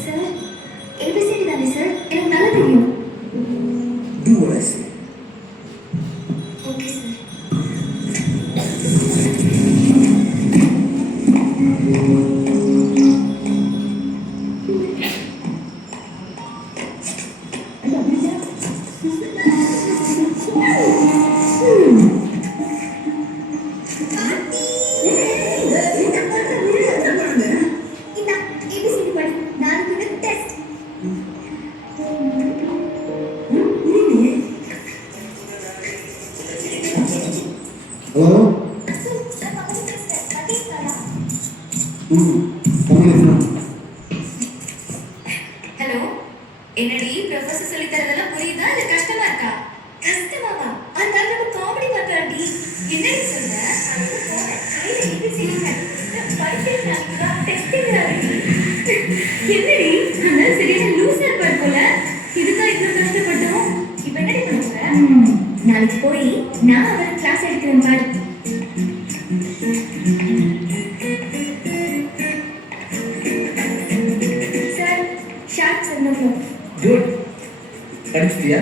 சார். ஏபிசிடி தானே சார்? எனக்கு நல்லா தெரியும். Do what I say. Okay sir. Hello? Hello, என்னடி ப்ரொஃபசர் சொல்லி தரதெல்லாம் புரியுதா இல்ல கஷ்டமா இருக்கா? கஷ்டமாவா? அந்த அளவுக்கு காமெடி பண்றாடி. என்னடி சொல்ற? என்னடி அந்த சரியான லூசர் பார் போல. இதுதான் இவ்வளவு கஷ்டப்பட்டோம். இப்ப என்னடி பண்ணுற? நாளைக்கு போய் நான் அவரை கிளாஸ் எடுக்கிறேன் பாரு. சார், ஷார்ட் சொன்னோம். குட். படிச்சிட்டியா?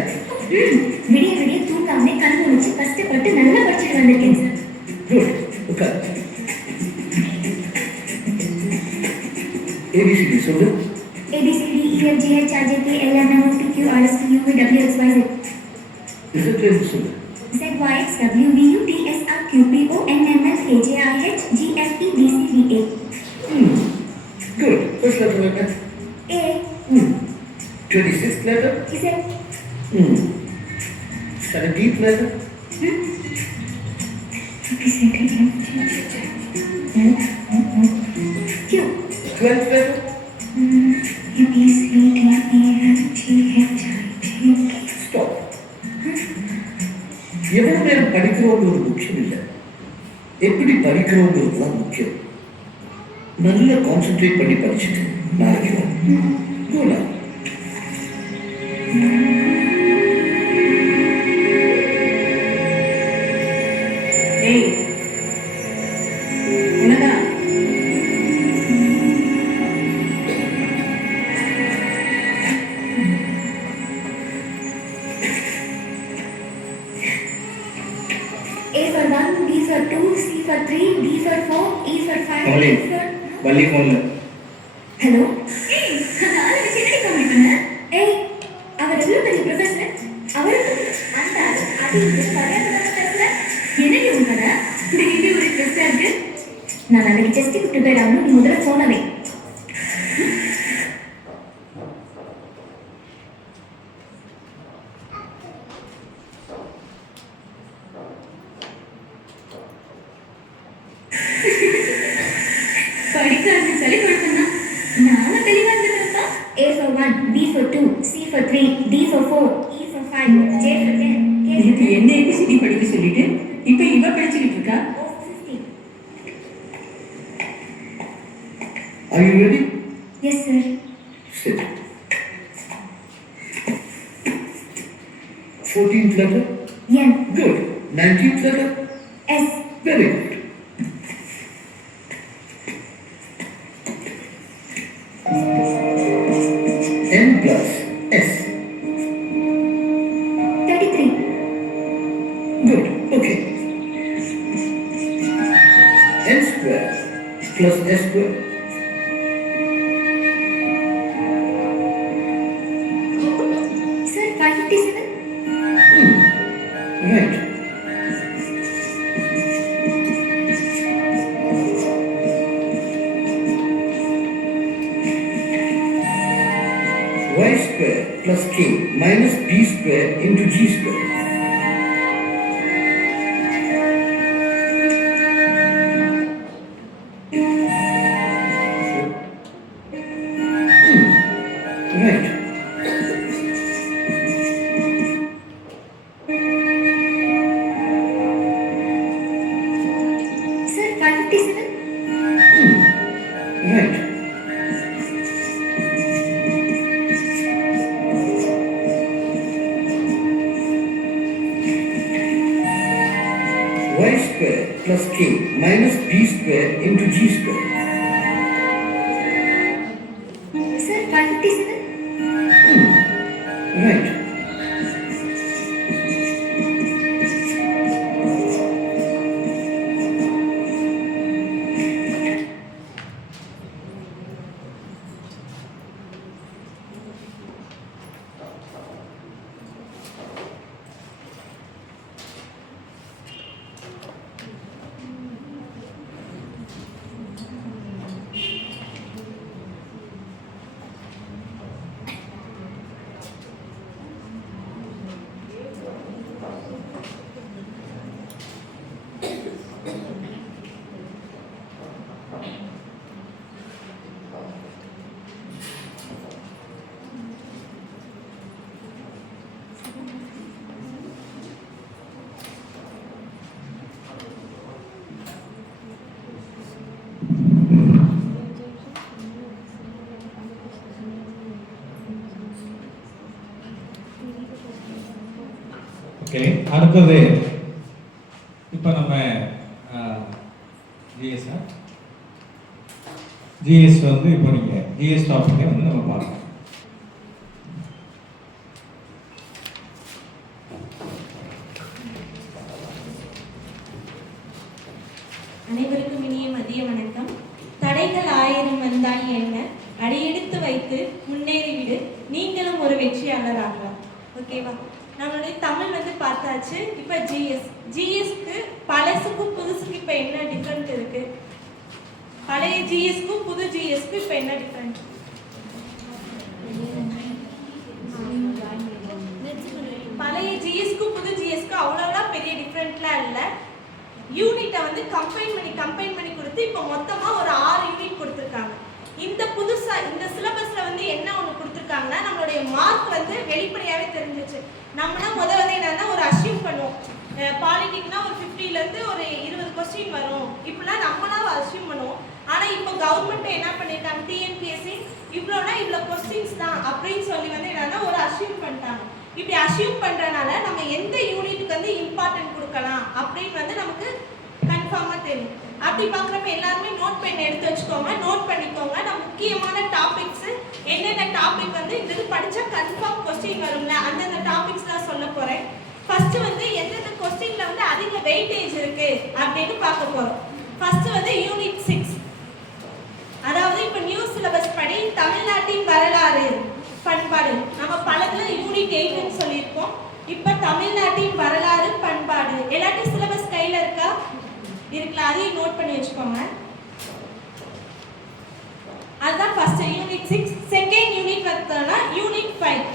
விடிய விடிய தூங்காம கண் முடிச்சு கஷ்டப்பட்டு நல்லா படிச்சுட்டு வந்திருக்கேன் சார். குட். உட்கார். ஏபிசிடி சொல்லு. ABCD EFGH HJK LMNO PQ RS TU WXYZ. Result சொல்லு. ZYX WVU TSR QPO NML KJIH GFE DCVA. Good. First letter what? A. 26th letter? Z. 17th letter? Q. 12th letter? Stop. எவ்வளவு நேரம் படிக்கிறோங்கிறது முக்கியம் இல்லை, எப்படி படிக்கிறோங்கிறது தான் முக்கியம். நல்லா concentrate பண்ணி படிச்சுட்டு நாளைக்கு வா. ஏய் உனதான் A for 1, B for 2, C for 3, D for 4, E for 5, Kamali, E for... Valli ஃபோன்ல. ஹலோ. ஏய், அந்த ஆளை வச்சு என்னடி காமெடி பண்ண? ஏய், அவர் எவ்வளவு பெரிய ப்ரொஃபஸர்? அவருக்கு அந்த ஆளு அது இது பரியாதமாக பேசல. என்னடி உன் கதை? திடீர்னு ஒரு ட்ரெஸ்ஸா இருக்கு. நான் நாளைக்கு டெஸ்ட்டுக்கு ப்ரிப்பேர் ஆகணும், நீ முதல்ல ஃபோனை வை. படிக்காது சொல்லி கொடுத்தா நாம தெளிவா இருந்திருப்பா. A for 1, B for 2, C for 3, D for 4, E for 5, J for 10, K for எனக்கு என்ன ஏபிசிடி படிக்க சொல்லிட்டு இப்ப இவ படிச்சுக்கிட்டு இருக்கா. O for 15. Are you ready? Yes sir. Sit. 14th letter? N. Good. 19th letter? S. Very good. N plus S. 33. Good. Okay. N square plus S square. Sir 557. Right. Y square plus K minus B square into G square. Right. Sir 557. Right. Y square plus K minus B square into G square. Sir 557. Right. Okay, அடுத்தது இப்போ நம்ம GS வந்து இப்போ நீங்கள் GS டாப்பிக்கை வந்து நம்ம பார்க்கலாம். அனைவருக்கும் இனிய மதிய வணக்கம். தடைகள் 1000 வந்தால் என்ன, அடியெடுத்து வைத்து முன்னேறிவிடு, நீங்களும் ஒரு வெற்றியாளராகலாம். ஓகேவா? நம்மளுடைய தமிழ் வந்து பார்த்தாச்சு. இப்போ ஜிஎஸ்க்கு பழசுக்கும் புதுசுக்கு இப்போ என்ன டிஃப்ரெண்ட் இருக்கு? பழைய ஜிஎஸ்க்கும் புது ஜிஎஸ்க்கும் இப்போ என்ன டிஃப்ரெண்ட்? பழைய ஜிஎஸ்க்கும் புது ஜிஎஸ்க்கும் அவ்வளோலாம் பெரிய டிஃப்ரெண்ட்லாம் இல்லை. யூனிட்டை வந்து கம்பைன் பண்ணி கொடுத்து இப்போ மொத்தமாக ஒரு 6 யூனிட் கொடுத்துருக்காங்க. இந்த புதுசாக இந்த சிலபஸில் வந்து என்ன ஒன்று கொடுத்துருக்காங்கன்னா, நம்மளுடைய மார்க் வந்து வெளிப்படையாகவே தெரிஞ்சிச்சு. நம்மனா வந்து என்னன்னா ஒரு அஷ்யூம் பண்ணுவோம், பாலிட்டிக்னா ஒரு 50லேருந்து ஒரு 20 கொஸ்டின் வரும், இப்படிலாம் நம்மளாம் அஷ்யூம் பண்ணுவோம். ஆனால் இப்போ கவர்மெண்ட் என்ன பண்ணியிருக்காங்க, டிஎன்பிஎஸ்சி இவ்வளோனா இவ்வளோ கொஸ்டின்ஸ் தான் அப்படின்னு சொல்லி வந்து என்னன்னா ஒரு அஷ்யூம் பண்ணிட்டாங்க. இப்படி அஷ்யூம் பண்ணுறனால நம்ம எந்த யூனிட்டுக்கு வந்து இம்பார்ட்டன்ட் கொடுக்கலாம் அப்படின்னு வந்து நமக்கு கன்ஃபார்மாக தெரியும். அப்படி பார்க்குறப்ப எல்லாருமே நோட் பென் எடுத்து வச்சுக்கோங்க, நோட் பண்ணிக்கோங்க. நான் முக்கியமான டாபிக்ஸு என்னென்ன டாபிக் வந்து இது படித்தா கன்ஃபார்ம் கொஸ்டின் வரும்ல, அந்தந்த டாபிக்ஸ் தான் சொல்ல போகிறேன். ஃபஸ்ட்டு வந்து எந்தெந்த கொஸ்டினில் வந்து அதிக வெயிட்டேஜ் இருக்குது அப்படின்னு பார்க்க போகிறோம். ஃபஸ்ட்டு வந்து யூனிட் 6, அதாவது இப்போ நியூ சிலபஸ் படி தமிழ்நாட்டின் வரலாறு பண்பாடு. நம்ம பலதுல யூனிட் 8ன்னு சொல்லியிருக்கோம். இப்போ தமிழ்நாட்டின் வரலாறு பண்பாடு எல்லாத்தையும் சிலபஸ் கையில் இருக்கா? இருக்குல்ல, அதையும் நோட் பண்ணி வச்சுக்கோங்க. அதுதான் ஃபர்ஸ்ட் யூனிட் 6. செகண்ட் யூனிட் பார்த்தோம்னா யூனிட் 5.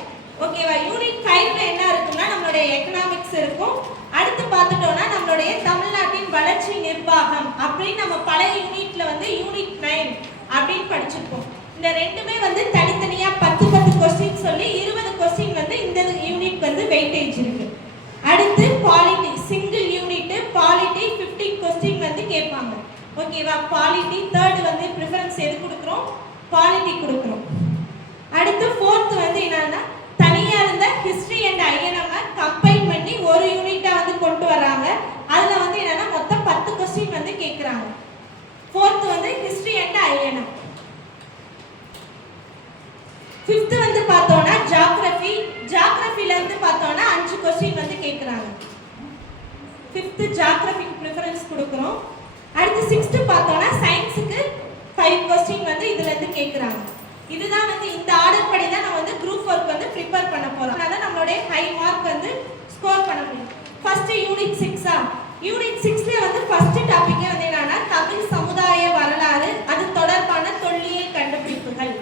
ஓகேவா? யூனிட் 5ல என்ன இருக்கும்னா நம்மளுடைய எக்கனாமிக்ஸ் இருக்கும். அடுத்து பார்த்துட்டோம்னா நம்மளுடைய தமிழ்நாட்டின் வளர்ச்சி நிர்வாகம் அப்படின்னு நம்ம பழைய யூனிட்ல வந்து யூனிட் 9 அப்படின்னு படிச்சிருக்கோம். இந்த ரெண்டுமே வந்து தனித்தனியா 10 கொஸ்டின் சொல்லி 20 கொஸ்டின் வந்து இந்த யூனிட் வந்து வெயிட்டேஜ் இருக்கு. அடுத்து polity single unit polity 15 question வந்து கேட்பாங்க. ஓகேவா? பாலிட்டி தேர்ட் வந்து ப்ரிஃபரன்ஸ் எது கொடுக்குறோம்? பாலிட்டி கொடுக்குறோம். அடுத்து ஃபோர்த் வந்து என்னன்னா தனியாக இருந்த ஹிஸ்ட்ரி அண்ட் ஐஎன்எம் கம்பைன் பண்ணி ஒரு யூனிட்டா வந்து கொண்டு வராங்க. அதில் வந்து என்னன்னா மொத்தம் 10 கொஸ்டின் வந்து கேட்குறாங்க. ஃபோர்த் வந்து ஹிஸ்ட்ரி அண்ட் ஐஎன்எம். ஃபிஃப்த் வந்து பார்த்தோம்னா ஜியோகிராஃபில இருந்து பார்த்தோம்னா 5 கொஸ்டின் வந்து கேட்குறாங்க. ஃபிஃப்த் ஜியோகிராஃபிக்கு ப்ரிஃபரன்ஸ் கொடுக்குறோம். அடுத்து 6th பார்த்தோம்னா சயின்ஸுக்கு 5 கொஸ்டின் வந்து இதுல இருந்து கேட்குறாங்க. இதுதான் வந்து இந்த ஆர்டர் படி தான் நம்ம வந்து குரூப் ஒர்க் வந்து ப்ரிப்பேர் பண்ண போறோம். அதனால நம்மளுடைய ஹை மார்க் வந்து ஸ்கோர் பண்ண முடியும். ஃபர்ஸ்ட் யூனிட் 6 யூனிட் 6ல வந்து ஃபர்ஸ்ட் டாபிக்கே வந்து என்னன்னா தமிழ் சமுதாய வரலாறு, அது தொடர்பான தொல்லியல் கண்டுபிடிப்புகள்.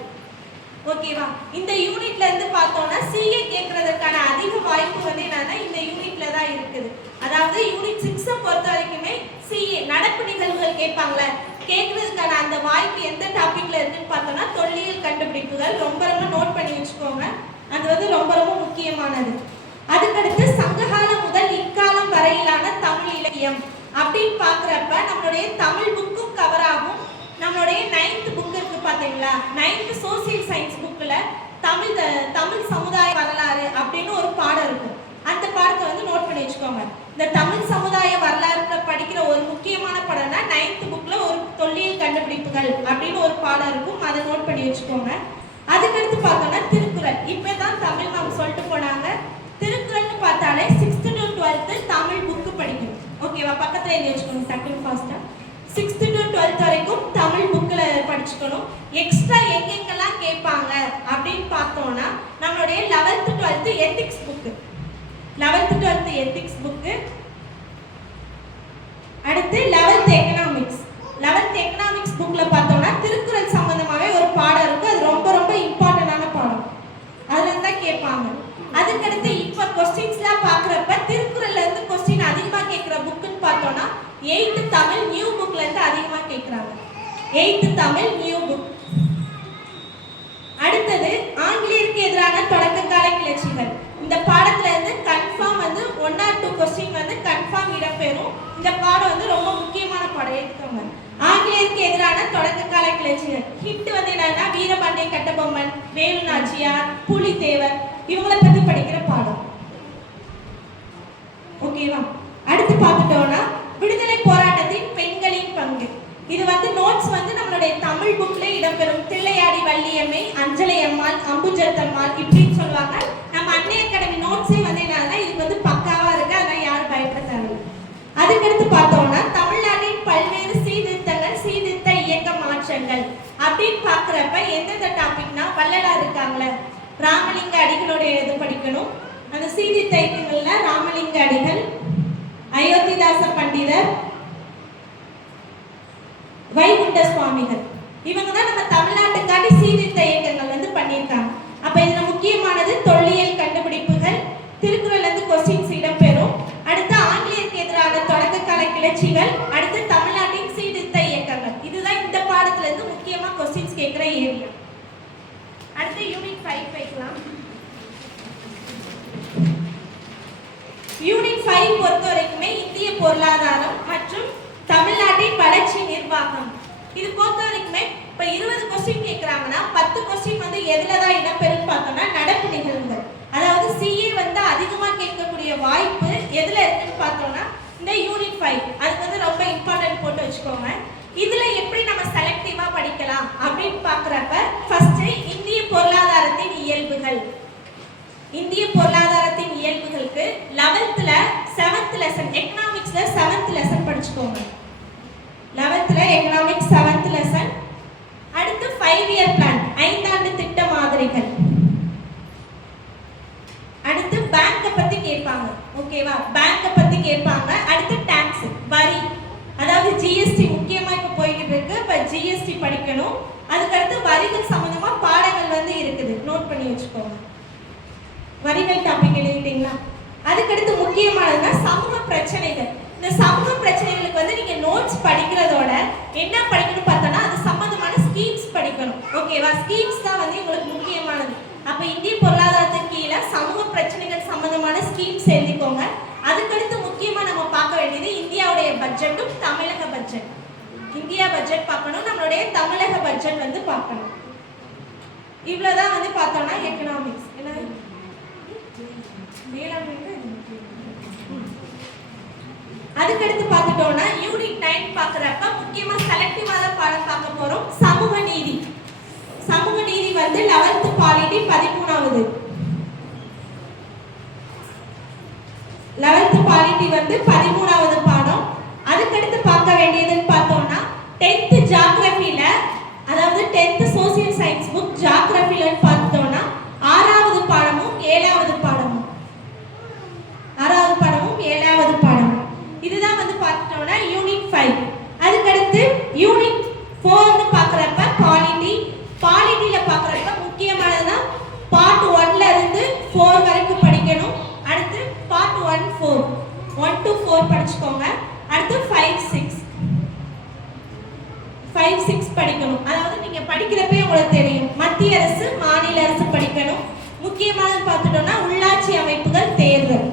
ஓகேவா? இந்த யூனிட்ல இருந்து பார்த்தோம்னா சிஏ கேட்கறதுக்கான அதிக வாய்ப்பு வந்து என்னன்னா இந்த யூனிட்ல தான் இருக்குது. அதாவது யூனிட் 6 பொறுத்த வரைக்குமே சிஏ நடப்பு நிகழ்வுகள் கேட்பாங்களே, கேட்கறதுக்கான அந்த வாய்ப்பு எந்த டாபிக்ல இருக்குன்னு பார்த்தோம்னா தொல்லியல் கண்டுபிடிப்புகள். ரொம்ப ரொம்ப நோட் பண்ணி வச்சுக்கோங்க, அது வந்து ரொம்ப ரொம்ப முக்கியமானது. அதுக்கடுத்து சங்ககாலம் முதல் இக்காலம் வரையிலான தமிழ் இலக்கியம் அப்படின்னு பார்க்குறப்ப நம்மளுடைய தமிழ் புக்கும் கவர் ஆகும். நம்மளுடைய 9th புக் இருக்கு பார்த்தீங்களா, 9th சோசியல் சயின்ஸ் புக்கில் தமிழ் சமுதாய வரலாறு அப்படின்னு ஒரு பாடம் இருக்கும். அந்த பாடத்தை வந்து நோட் பண்ணி வச்சுக்கோங்க. இந்த தமிழ் சமுதாய வரலாறுல படிக்கிற ஒரு முக்கியமான பாடம்னா 9th புக்கில் ஒரு தொல்லியல் கண்டுபிடிப்புகள் அப்படின்னு ஒரு பாடம் இருக்கும். அதை நோட் பண்ணி வச்சுக்கோங்க. அதுக்கடுத்து பார்த்தோம்னா திருக்குறள். இப்போ தான் தமிழ் மேம் சொல்லிட்டு போனாங்க. திருக்குறள்னு பார்த்தாலே 6th to 12th Tamil book படிக்கணும். ஓகேவா? பக்கத்தில் எழுதி வச்சுக்கணும் டக்குனு ஃபாஸ்ட்டாக. 6th to 12th வரைக்கும் தமிழ் புக்கில் படிச்சுக்கணும். எக்ஸ்ட்ரா எங்கெங்கெல்லாம் கேட்பாங்க அப்படின்னு பார்த்தோம்னா நம்மளுடைய 11th 12th ethics book, 11th 12th ethics book. அடுத்து 11th எக்கனாமிக்ஸ். 11th எக்கனாமிக்ஸ் புக்கில் பார்த்தோம்னா திருக்குறள் சம்பந்தமாகவே ஒரு பாடம் இருக்கும். அது ரொம்ப ரொம்ப இம்பார்ட்டண்டான பாடம், அதில் தான் கேட்பாங்க. அதுக்கடுத்து இப்போ கொஸ்டின்ஸ்லாம் பார்க்குறப்ப திருக்குறள்ல இருந்து கொஸ்டின் அதிகமாக கேட்குற புக்குன்னு பார்த்தோம்னா 8th தமிழ் நியூ புக்ல இருந்து அதிகமாக கேட்குறாங்க. 8th Tamil new book. அடுத்தது ஆங்கிலேயருக்கு எதிரான தொடக்க கால கிளர்ச்சிகள். இந்த பாடத்துல இருந்து கன்ஃபார்ம் வந்து 1 or 2 கொஸ்டின் வந்து கன்ஃபார்ம் இடம்பெறும். இந்த பாடம் வந்து ரொம்ப முக்கியமான பாடம், எடுத்துக்கோங்க. ஆங்கிலேயருக்கு எதிரான தொடக்க கால கிளர்ச்சிகள். ஹிட் வந்து என்னன்னா வீரபாண்டிய கட்டபொம்மன், வேலு நாச்சியார், புலித்தேவர், இவங்களை பத்தி படிக்கிற பாடம். ஓகேவா? அடுத்து பார்த்துட்டோம்னா விடுதலை போராட்டத்தின் பெண்களின் பங்கு. இது வந்து நோட்ஸ் வந்து நம்மளுடைய தமிழ் புக்ல இடம்பெறும். தில்லையாடி வள்ளியம்மை, அஞ்சலை அம்மாள், அம்புஜத்தம்மாள் இப்படின்னு சொல்லுவாங்க. நம்ம அன்னை அகாடமி நோட்ஸே வந்து என்னன்னா இது வந்து பக்காவா இருக்கு, அதெல்லாம் யாரும் பயப்பட தேவையில்லை. அதுக்கடுத்து பார்த்தோம்னா தமிழ்நாட்டின் பல்வேறு சீர்திருத்தங்கள், சீர்திருத்த இயக்க மாற்றங்கள் அப்படின்னு பார்க்குறப்ப எந்தெந்த டாபிக்னா வள்ளலார் இருக்காங்களே, ராமலிங்க அடிகளோட இது படிக்கணும். அந்த சீர்திருத்த இயக்கங்கள்ல ராமலிங்க அடிகள், அயோத்திதாச பண்டிதர், வைகுண்ட சுவாமிகள். இவங்க தான் நம்ம தமிழ்நாட்டுக்காண்டி சீர்திருத்த இயக்கங்கள் வந்து பண்ணியிருக்காங்க. அப்ப இதுல முக்கியமானது தொல்லியல் கண்டுபிடிப்புகள், திருக்குறள்ல இருந்து கொஸ்டின்ஸ் இடம்பெறும். அடுத்து ஆங்கிலேயருக்கு எதிரான தொடக்க கால கிளர்ச்சிகள், அடுத்து தமிழ்நாட்டின் சீர்திருத்த இயக்கங்கள். இதுதான் இந்த பாடத்துல இருந்து முக்கியமா கொஸ்டின்ஸ் கேட்கிற ஏரியா. அடுத்து யூனிட் 5 பார்க்கலாம். யூனிட் 5 பொறுத்த வரைக்குமே இந்திய பொருளாதாரம் மற்றும் தமிழ்நாட்டின் வளர்ச்சி நிர்வாகம். இது பொறுத்த வரைக்குமே இப்ப 20 கொஸ்டின் கேட்கறாங்கன்னா 10 கொஸ்டின் வந்து எதுல தான் இடம்பெறும் பார்த்தோம்னா நடப்பு நிகழ்வுகள். அதாவது சிஏ வந்து அதிகமா கேட்கக்கூடிய வாய்ப்பு எதுல இருக்குன்னு பார்த்தோம்னா இந்த யூனிட் 5. அதுக்கு வந்து ரொம்ப இம்பார்ட்டன்ட் போட்டு வச்சுக்கோங்க. இதுல எப்படி நம்ம செலக்டிவா படிக்கலாம் அப்படின்னு பாக்குறப்ப ஃபர்ஸ்ட் இந்திய பொருளாதாரத்தின் இயல்புகள். இந்திய பொருளாதாரத்தின் இயல்புகளுக்கு 11th 7th lesson எகனாமிக்ஸ்ல 7th lesson படிச்சுக்கோங்க. 11th economics 7th lesson. அடுத்து 5 இயர் பிளான் 5 ஆண்டு திட்ட மாதிரிகள். அடுத்து பேங்க் பத்தி கேட்பாங்க. ஓகேவா? பேங்க் பத்தி கேட்பாங்க. அடுத்து டாக்ஸ் வரி, அதாவது ஜிஎஸ்டி முக்கியமா இப்ப போயிட்டு இருக்கு. இப்ப ஜிஎஸ்டி படிக்கணும். அதுக்கு அடுத்து வரிகள் சம்பந்தமா பாடங்கள் வந்து இருக்குது, நோட் பண்ணி வச்சுக்கோங்க. வரிகள் டாபிக் எழுதிட்டீங்களா? அதுக்கடுத்து முக்கியமானதுன்னா சமூக பிரச்சனைகள். இந்த சமூக பிரச்சனைகளுக்கு வந்து நீங்க நோட்ஸ் படிக்கிறதோட என்ன படிக்கணும் பார்த்தோம்னா அது சம்பந்தமான ஸ்கீம்ஸ் படிக்கணும். ஓகேவா? ஸ்கீம்ஸ் தான் வந்து உங்களுக்கு முக்கியமானது. அப்ப இந்திய பொருளாதாரத்தின் கீழே சமூக பிரச்சனைகள் சம்பந்தமான ஸ்கீம்ஸ் எழுதிக்கோங்க. அதுக்கடுத்து முக்கியமா நம்ம பார்க்க வேண்டியது இந்தியாவுடைய பட்ஜெட்டும் தமிழக பட்ஜெட். இந்தியா பட்ஜெட் பார்க்கணும், நம்மளுடைய தமிழக பட்ஜெட் வந்து பார்க்கணும். இவ்வளவுதான் வந்து பார்த்தோம்னா எக்கனாமிக்ஸ். என்ன அதுக்கடுத்து பார்த்துட்டோம்னா யூனிட் 9 பார்க்குறப்ப முக்கியமா செலக்டிவா தான் பாடம் பார்க்க போறோம். சமூக நீதி. சமூக நீதி வந்து 11th பாலிட்டி 13வது. 11th பாலிட்டி வந்து 13வது பாடம். அதுக்கடுத்து பார்க்க வேண்டியதுன்னு பார்த்தோம்னா 10th ஜியோகிராஃபில, அதாவது 10th சோசியல் சயின்ஸ் புக் ஜியோகிராஃபிலன்னு பார்த்தோம்னா 6வது பாடமும் 7வது பாடமும். 6வது பாடமும் 7வது பாடமும். இதுதான் வந்து பார்த்துட்டோம்னா யூனிட் 5. அதுக்கடுத்து யூனிட் 4ன்னு பார்க்குறப்ப பாலிட்டி. பாலிட்டியில பார்க்குறப்ப முக்கியமானதுன்னா பார்ட் 1ல இருந்து 4 வரைக்கும் படிக்கணும். அடுத்து பார்ட் 1 4 1 to 4 படிச்சுக்கோங்க. அடுத்து 5 6 படிக்கணும். அதாவது நீங்க படிக்கிறப்பே உங்களுக்கு தெரியும் மத்திய அரசு மாநில அரசு படிக்கணும். முக்கியமானது பார்த்துட்டோம்னா உள்ளாட்சி அமைப்புகள் தேர்தல்.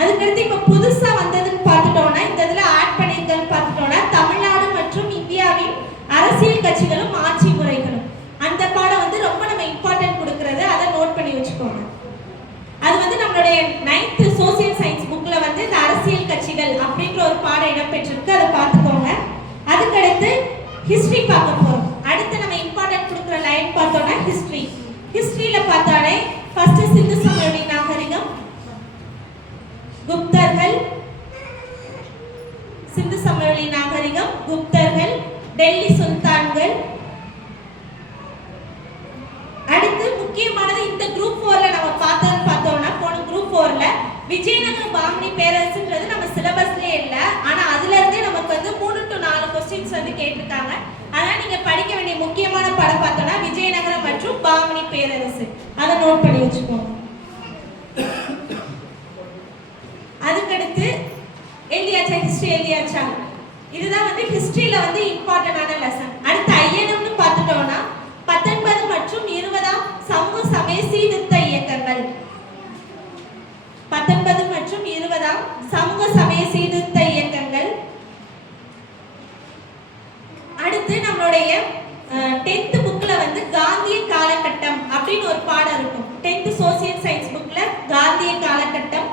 அதுக்கடுத்து இப்ப புதுசா வந்ததுன்னு பார்த்துட்டோம்னா இந்த இதுல ஆட் பண்ணிருக்கன்னு பார்த்துட்டோம்னா தமிழ்நாடு மற்றும் இந்தியாவின் அரசியல் கட்சிகளும் ஆட்சி முறைகளும். அந்த பாடம் வந்து ரொம்ப நம்ம இம்பார்ட்டன்ட் கொடுக்கறது, அதை நோட் பண்ணி வச்சுக்கோங்க. அது வந்து நம்மளுடைய 9th சோசியல் சயின்ஸ் புக்ல வந்து இந்த அரசியல் கட்சிகள் அப்படின்ற ஒரு பாடம் இடம்பெற்றிருக்கு, அதை பார்த்துக்கோங்க. அதுக்கடுத்து ஹிஸ்டரி பார்க்க போறோம். அடுத்து நம்ம இம்பார்ட்டன்ட் கொடுக்குற லைன் பார்த்தோம்னா ஹிஸ்டரி. ஹிஸ்டரியில பார்த்தாலே ஃபர்ஸ்ட் சிந்து சமவெளி நாகரிகம், குப்தர்கள், சிந்து சமவெளி நாகரிகம், குப்தர்கள், டெல்லி சுல்தான்கள். அடுத்து முக்கியமானது இந்த குரூப் 4ல நம்ம பார்த்தோம்னா போன குரூப் 4ல விஜயநகர பாமணி பேரரசுன்றது நம்ம சிலபஸ்லயே இல்ல. ஆனா அதுல இருந்தே நமக்கு வந்து 3 to 4 क्वेश्चंस வந்து கேட்டிருக்காங்க. அதனால நீங்க படிக்க வேண்டிய முக்கியமான பாடம் பார்த்தோம்னா விஜயநகர மற்றும் பாமணி பேரரசு. அதை நோட் பண்ணி வச்சுக்கோங்க. அதுக்கடுத்து எழுதியாச்சா? ஹிஸ்டரி எழுதியாச்சா? இதுதான் வந்து ஹிஸ்டரியில வந்து இம்பார்ட்டன்டான லெசன். அடுத்து ஐஎன்எம்னு பார்த்துட்டோம்னா 19 மற்றும் 20ஆம் சமூக சமய சீர்திருத்த இயக்கங்கள். 19 மற்றும் 20ஆம் சமூக சமய சீர்திருத்த இயக்கங்கள். அடுத்து நம்மளுடைய 10th புக்ல வந்து காந்திய காலகட்டம் அப்படின்னு ஒரு பாடம் இருக்கும். 10th சோசியல் சயின்ஸ் புக்ல காந்திய காலகட்டம்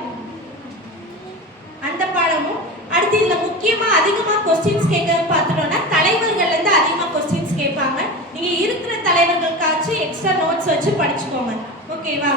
அந்த பாடமும். அடுத்து இதுல முக்கியமா அதிகமா क्वेश्चंस கேட்கறது பார்த்துட்டோம்னா தலைவர்கள்ல இருந்து அதிகமா क्वेश्चंस கேட்பாங்க. நீங்க இருக்கிற தலைவர்களுக்காச்சு எக்ஸ்ட்ரா நோட்ஸ் வச்சு படிச்சுக்கோங்க. ஓகேவா?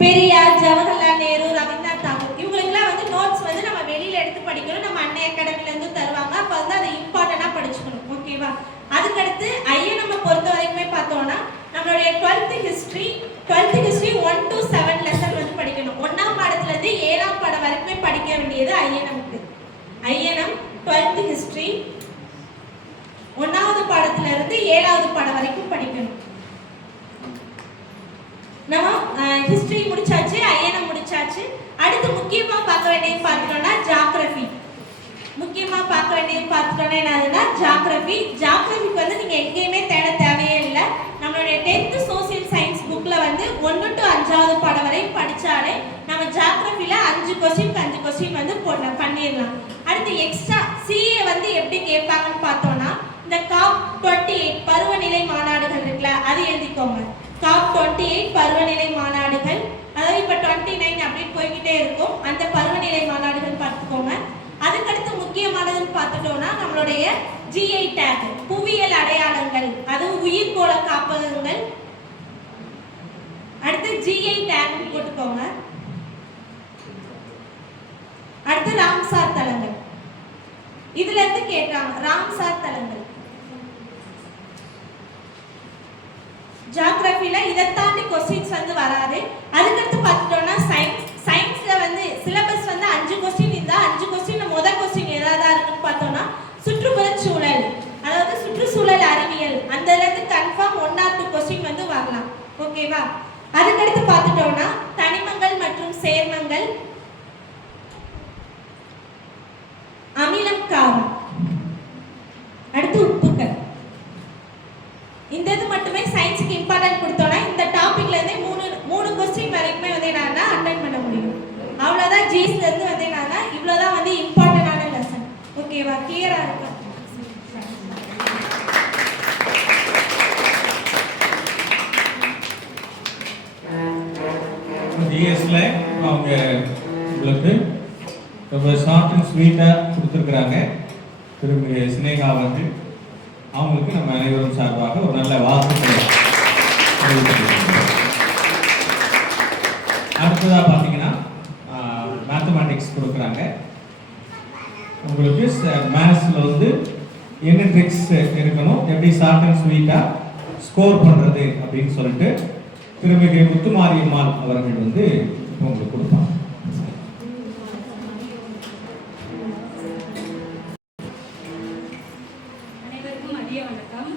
பெரியார், ஜவஹர்லால் நேரு, ரவீந்திரநாத் தாகூர் இவங்களுக்குலாம் வந்து நோட்ஸ் வந்து நம்ம வெளியில எடுத்து படிக்கணும். நம்ம அன்னை அகாடமில இருந்து தருவாங்க. அப்ப வந்து அதை இம்பார்ட்டன்டா படிச்சுக்கணும். ஓகேவா? அதுக்கடுத்து ஐஎன்எம் பொறுத்த வரைக்குமே பார்த்தோம்னா நம்மளுடைய 12th ஹிஸ்டரி 1 to 7 லெசன் வந்து படிக்கணும். 1ஆம் பாடத்துல இருந்து 7ஆம் பாடம் வரைக்குமே படிக்க வேண்டியது ஐஎன்எம்க்கு. ஐஎன்எம் 7வது பாடம் வரைக்கும் படிக்கணும். நம்ம ஹிஸ்டரி முடிச்சாச்சு, ஐஎன்எம் முடிச்சாச்சு. அடுத்து முக்கியமா பார்க்க வேண்டியது பார்த்துட்டோம்னா ஜியோகிராஃபி. முக்கியமா பார்க்க வேண்டியது பார்த்துட்டோம்னா என்னதுன்னா ஜியோகிராஃபி. ஜியோகிராஃபிக்கு வந்து நீங்க எங்கேயுமே தேட தேவையே இல்லை. நம்மளுடைய 10th சோசியல் சயின்ஸ் புக்ல வந்து 1 to 5வது பாடம் வரை படிச்சாலே நம்ம ஜியோகிராஃபில 5 கொஸ்டின் வந்து பண்ணிடலாம். அடுத்து எக்ஸ்ட்ரா சிஏ வந்து எப்படி கேட்பாங்கன்னு பார்த்தோம்னா இந்த COP 28 பருவநிலை மாநாடுகள் இருக்குல்ல, அது எழுதிக்கோங்க. COP 28 பருவநிலை மாநாடுகள், அதாவது இப்போ 29 அப்படின்னு போய்கிட்டே இருக்கும். அந்த பருவநிலை மாநாடுகள் பார்த்துக்கோங்க. அதுக்கடுத்து முக்கியமானதுன்னு பார்த்துட்டோம்னா நம்மளுடைய GI டேக், புவியியல் அடையாளங்கள், அதுவும் உயிர்கோள காப்பகங்கள். அடுத்து GI டேக் போட்டுக்கோங்க. அடுத்து ராம்சார் தலங்கள், இதுல இருந்து கேட்கறாங்க ராம்சார் தலங்கள். ஜியோகிராஃபில இதை தாண்டி கொஸ்டின்ஸ் வந்து வராது. அதுக்கடுத்து பார்த்துட்டோம்னா சயின்ஸ்ல வந்து சிலபஸ் வந்து 5 கொஸ்டின் இருந்தா 5 கொஸ்டின் முதல் கொஸ்டின் ஏதாவது இருக்குன்னு பார்த்தோம்னா சுற்றுப்புறச்சூழல், அதாவது சுற்றுச்சூழல் அறிவியல், அந்த இருந்து கன்ஃபார்ம் 1 or 2 கொஸ்டின் வந்து வரலாம். ஓகேவா? அதுக்கடுத்து பார்த்துட்டோம்னா தனிமங்கள் மற்றும் சேர்மங்கள், அமிலம், காரம், அடுத்து உப்புக்கள். இந்த இது மட்டுமே சயின்ஸ்க்கு இம்பார்ட்டன்ட் கொடுத்தோம்னா இந்த டாபிக்ல இருந்தே மூணு கொஸ்டின் வரைக்குமே வந்து என்னன்னா அட்டெண்ட் பண்ண முடியும். அவ்வளவுதான் ஜிஎஸ்ல இருந்து வந்து என்னன்னா இவ்வளவுதான் வந்து இம்பார்ட்டன்டான லெசன். ஓகேவா? கிளியரா இருக்கா? ஜிஎஸ்ல அவங்க உங்களுக்கு ரொம்ப ஷார்ட் அண்ட் ஸ்வீட்டாக கொடுத்துருக்குறாங்க. திரும்ப சினேகா வந்து அவங்களுக்கு நம்ம அனைவரும் சார்பாக ஒரு நல்ல வாழ்த்துக்களை. அடுத்ததாக பார்த்தீங்கன்னா மேத்தமேட்டிக்ஸ் கொடுக்குறாங்க. உங்களுக்கு மேத்ஸில் வந்து என்ன ட்ரிக்ஸ் இருக்கணும், எப்படி ஷார்ட் அண்ட் ஸ்வீட்டாக ஸ்கோர் பண்ணுறது அப்படின்னு சொல்லிட்டு திருமிகு முத்துமாரியம்மாள் அவர்கள் வந்து இப்போ உங்களுக்கு கொடுப்பாங்க. அனைவருக்கும் மதிய வணக்கம்.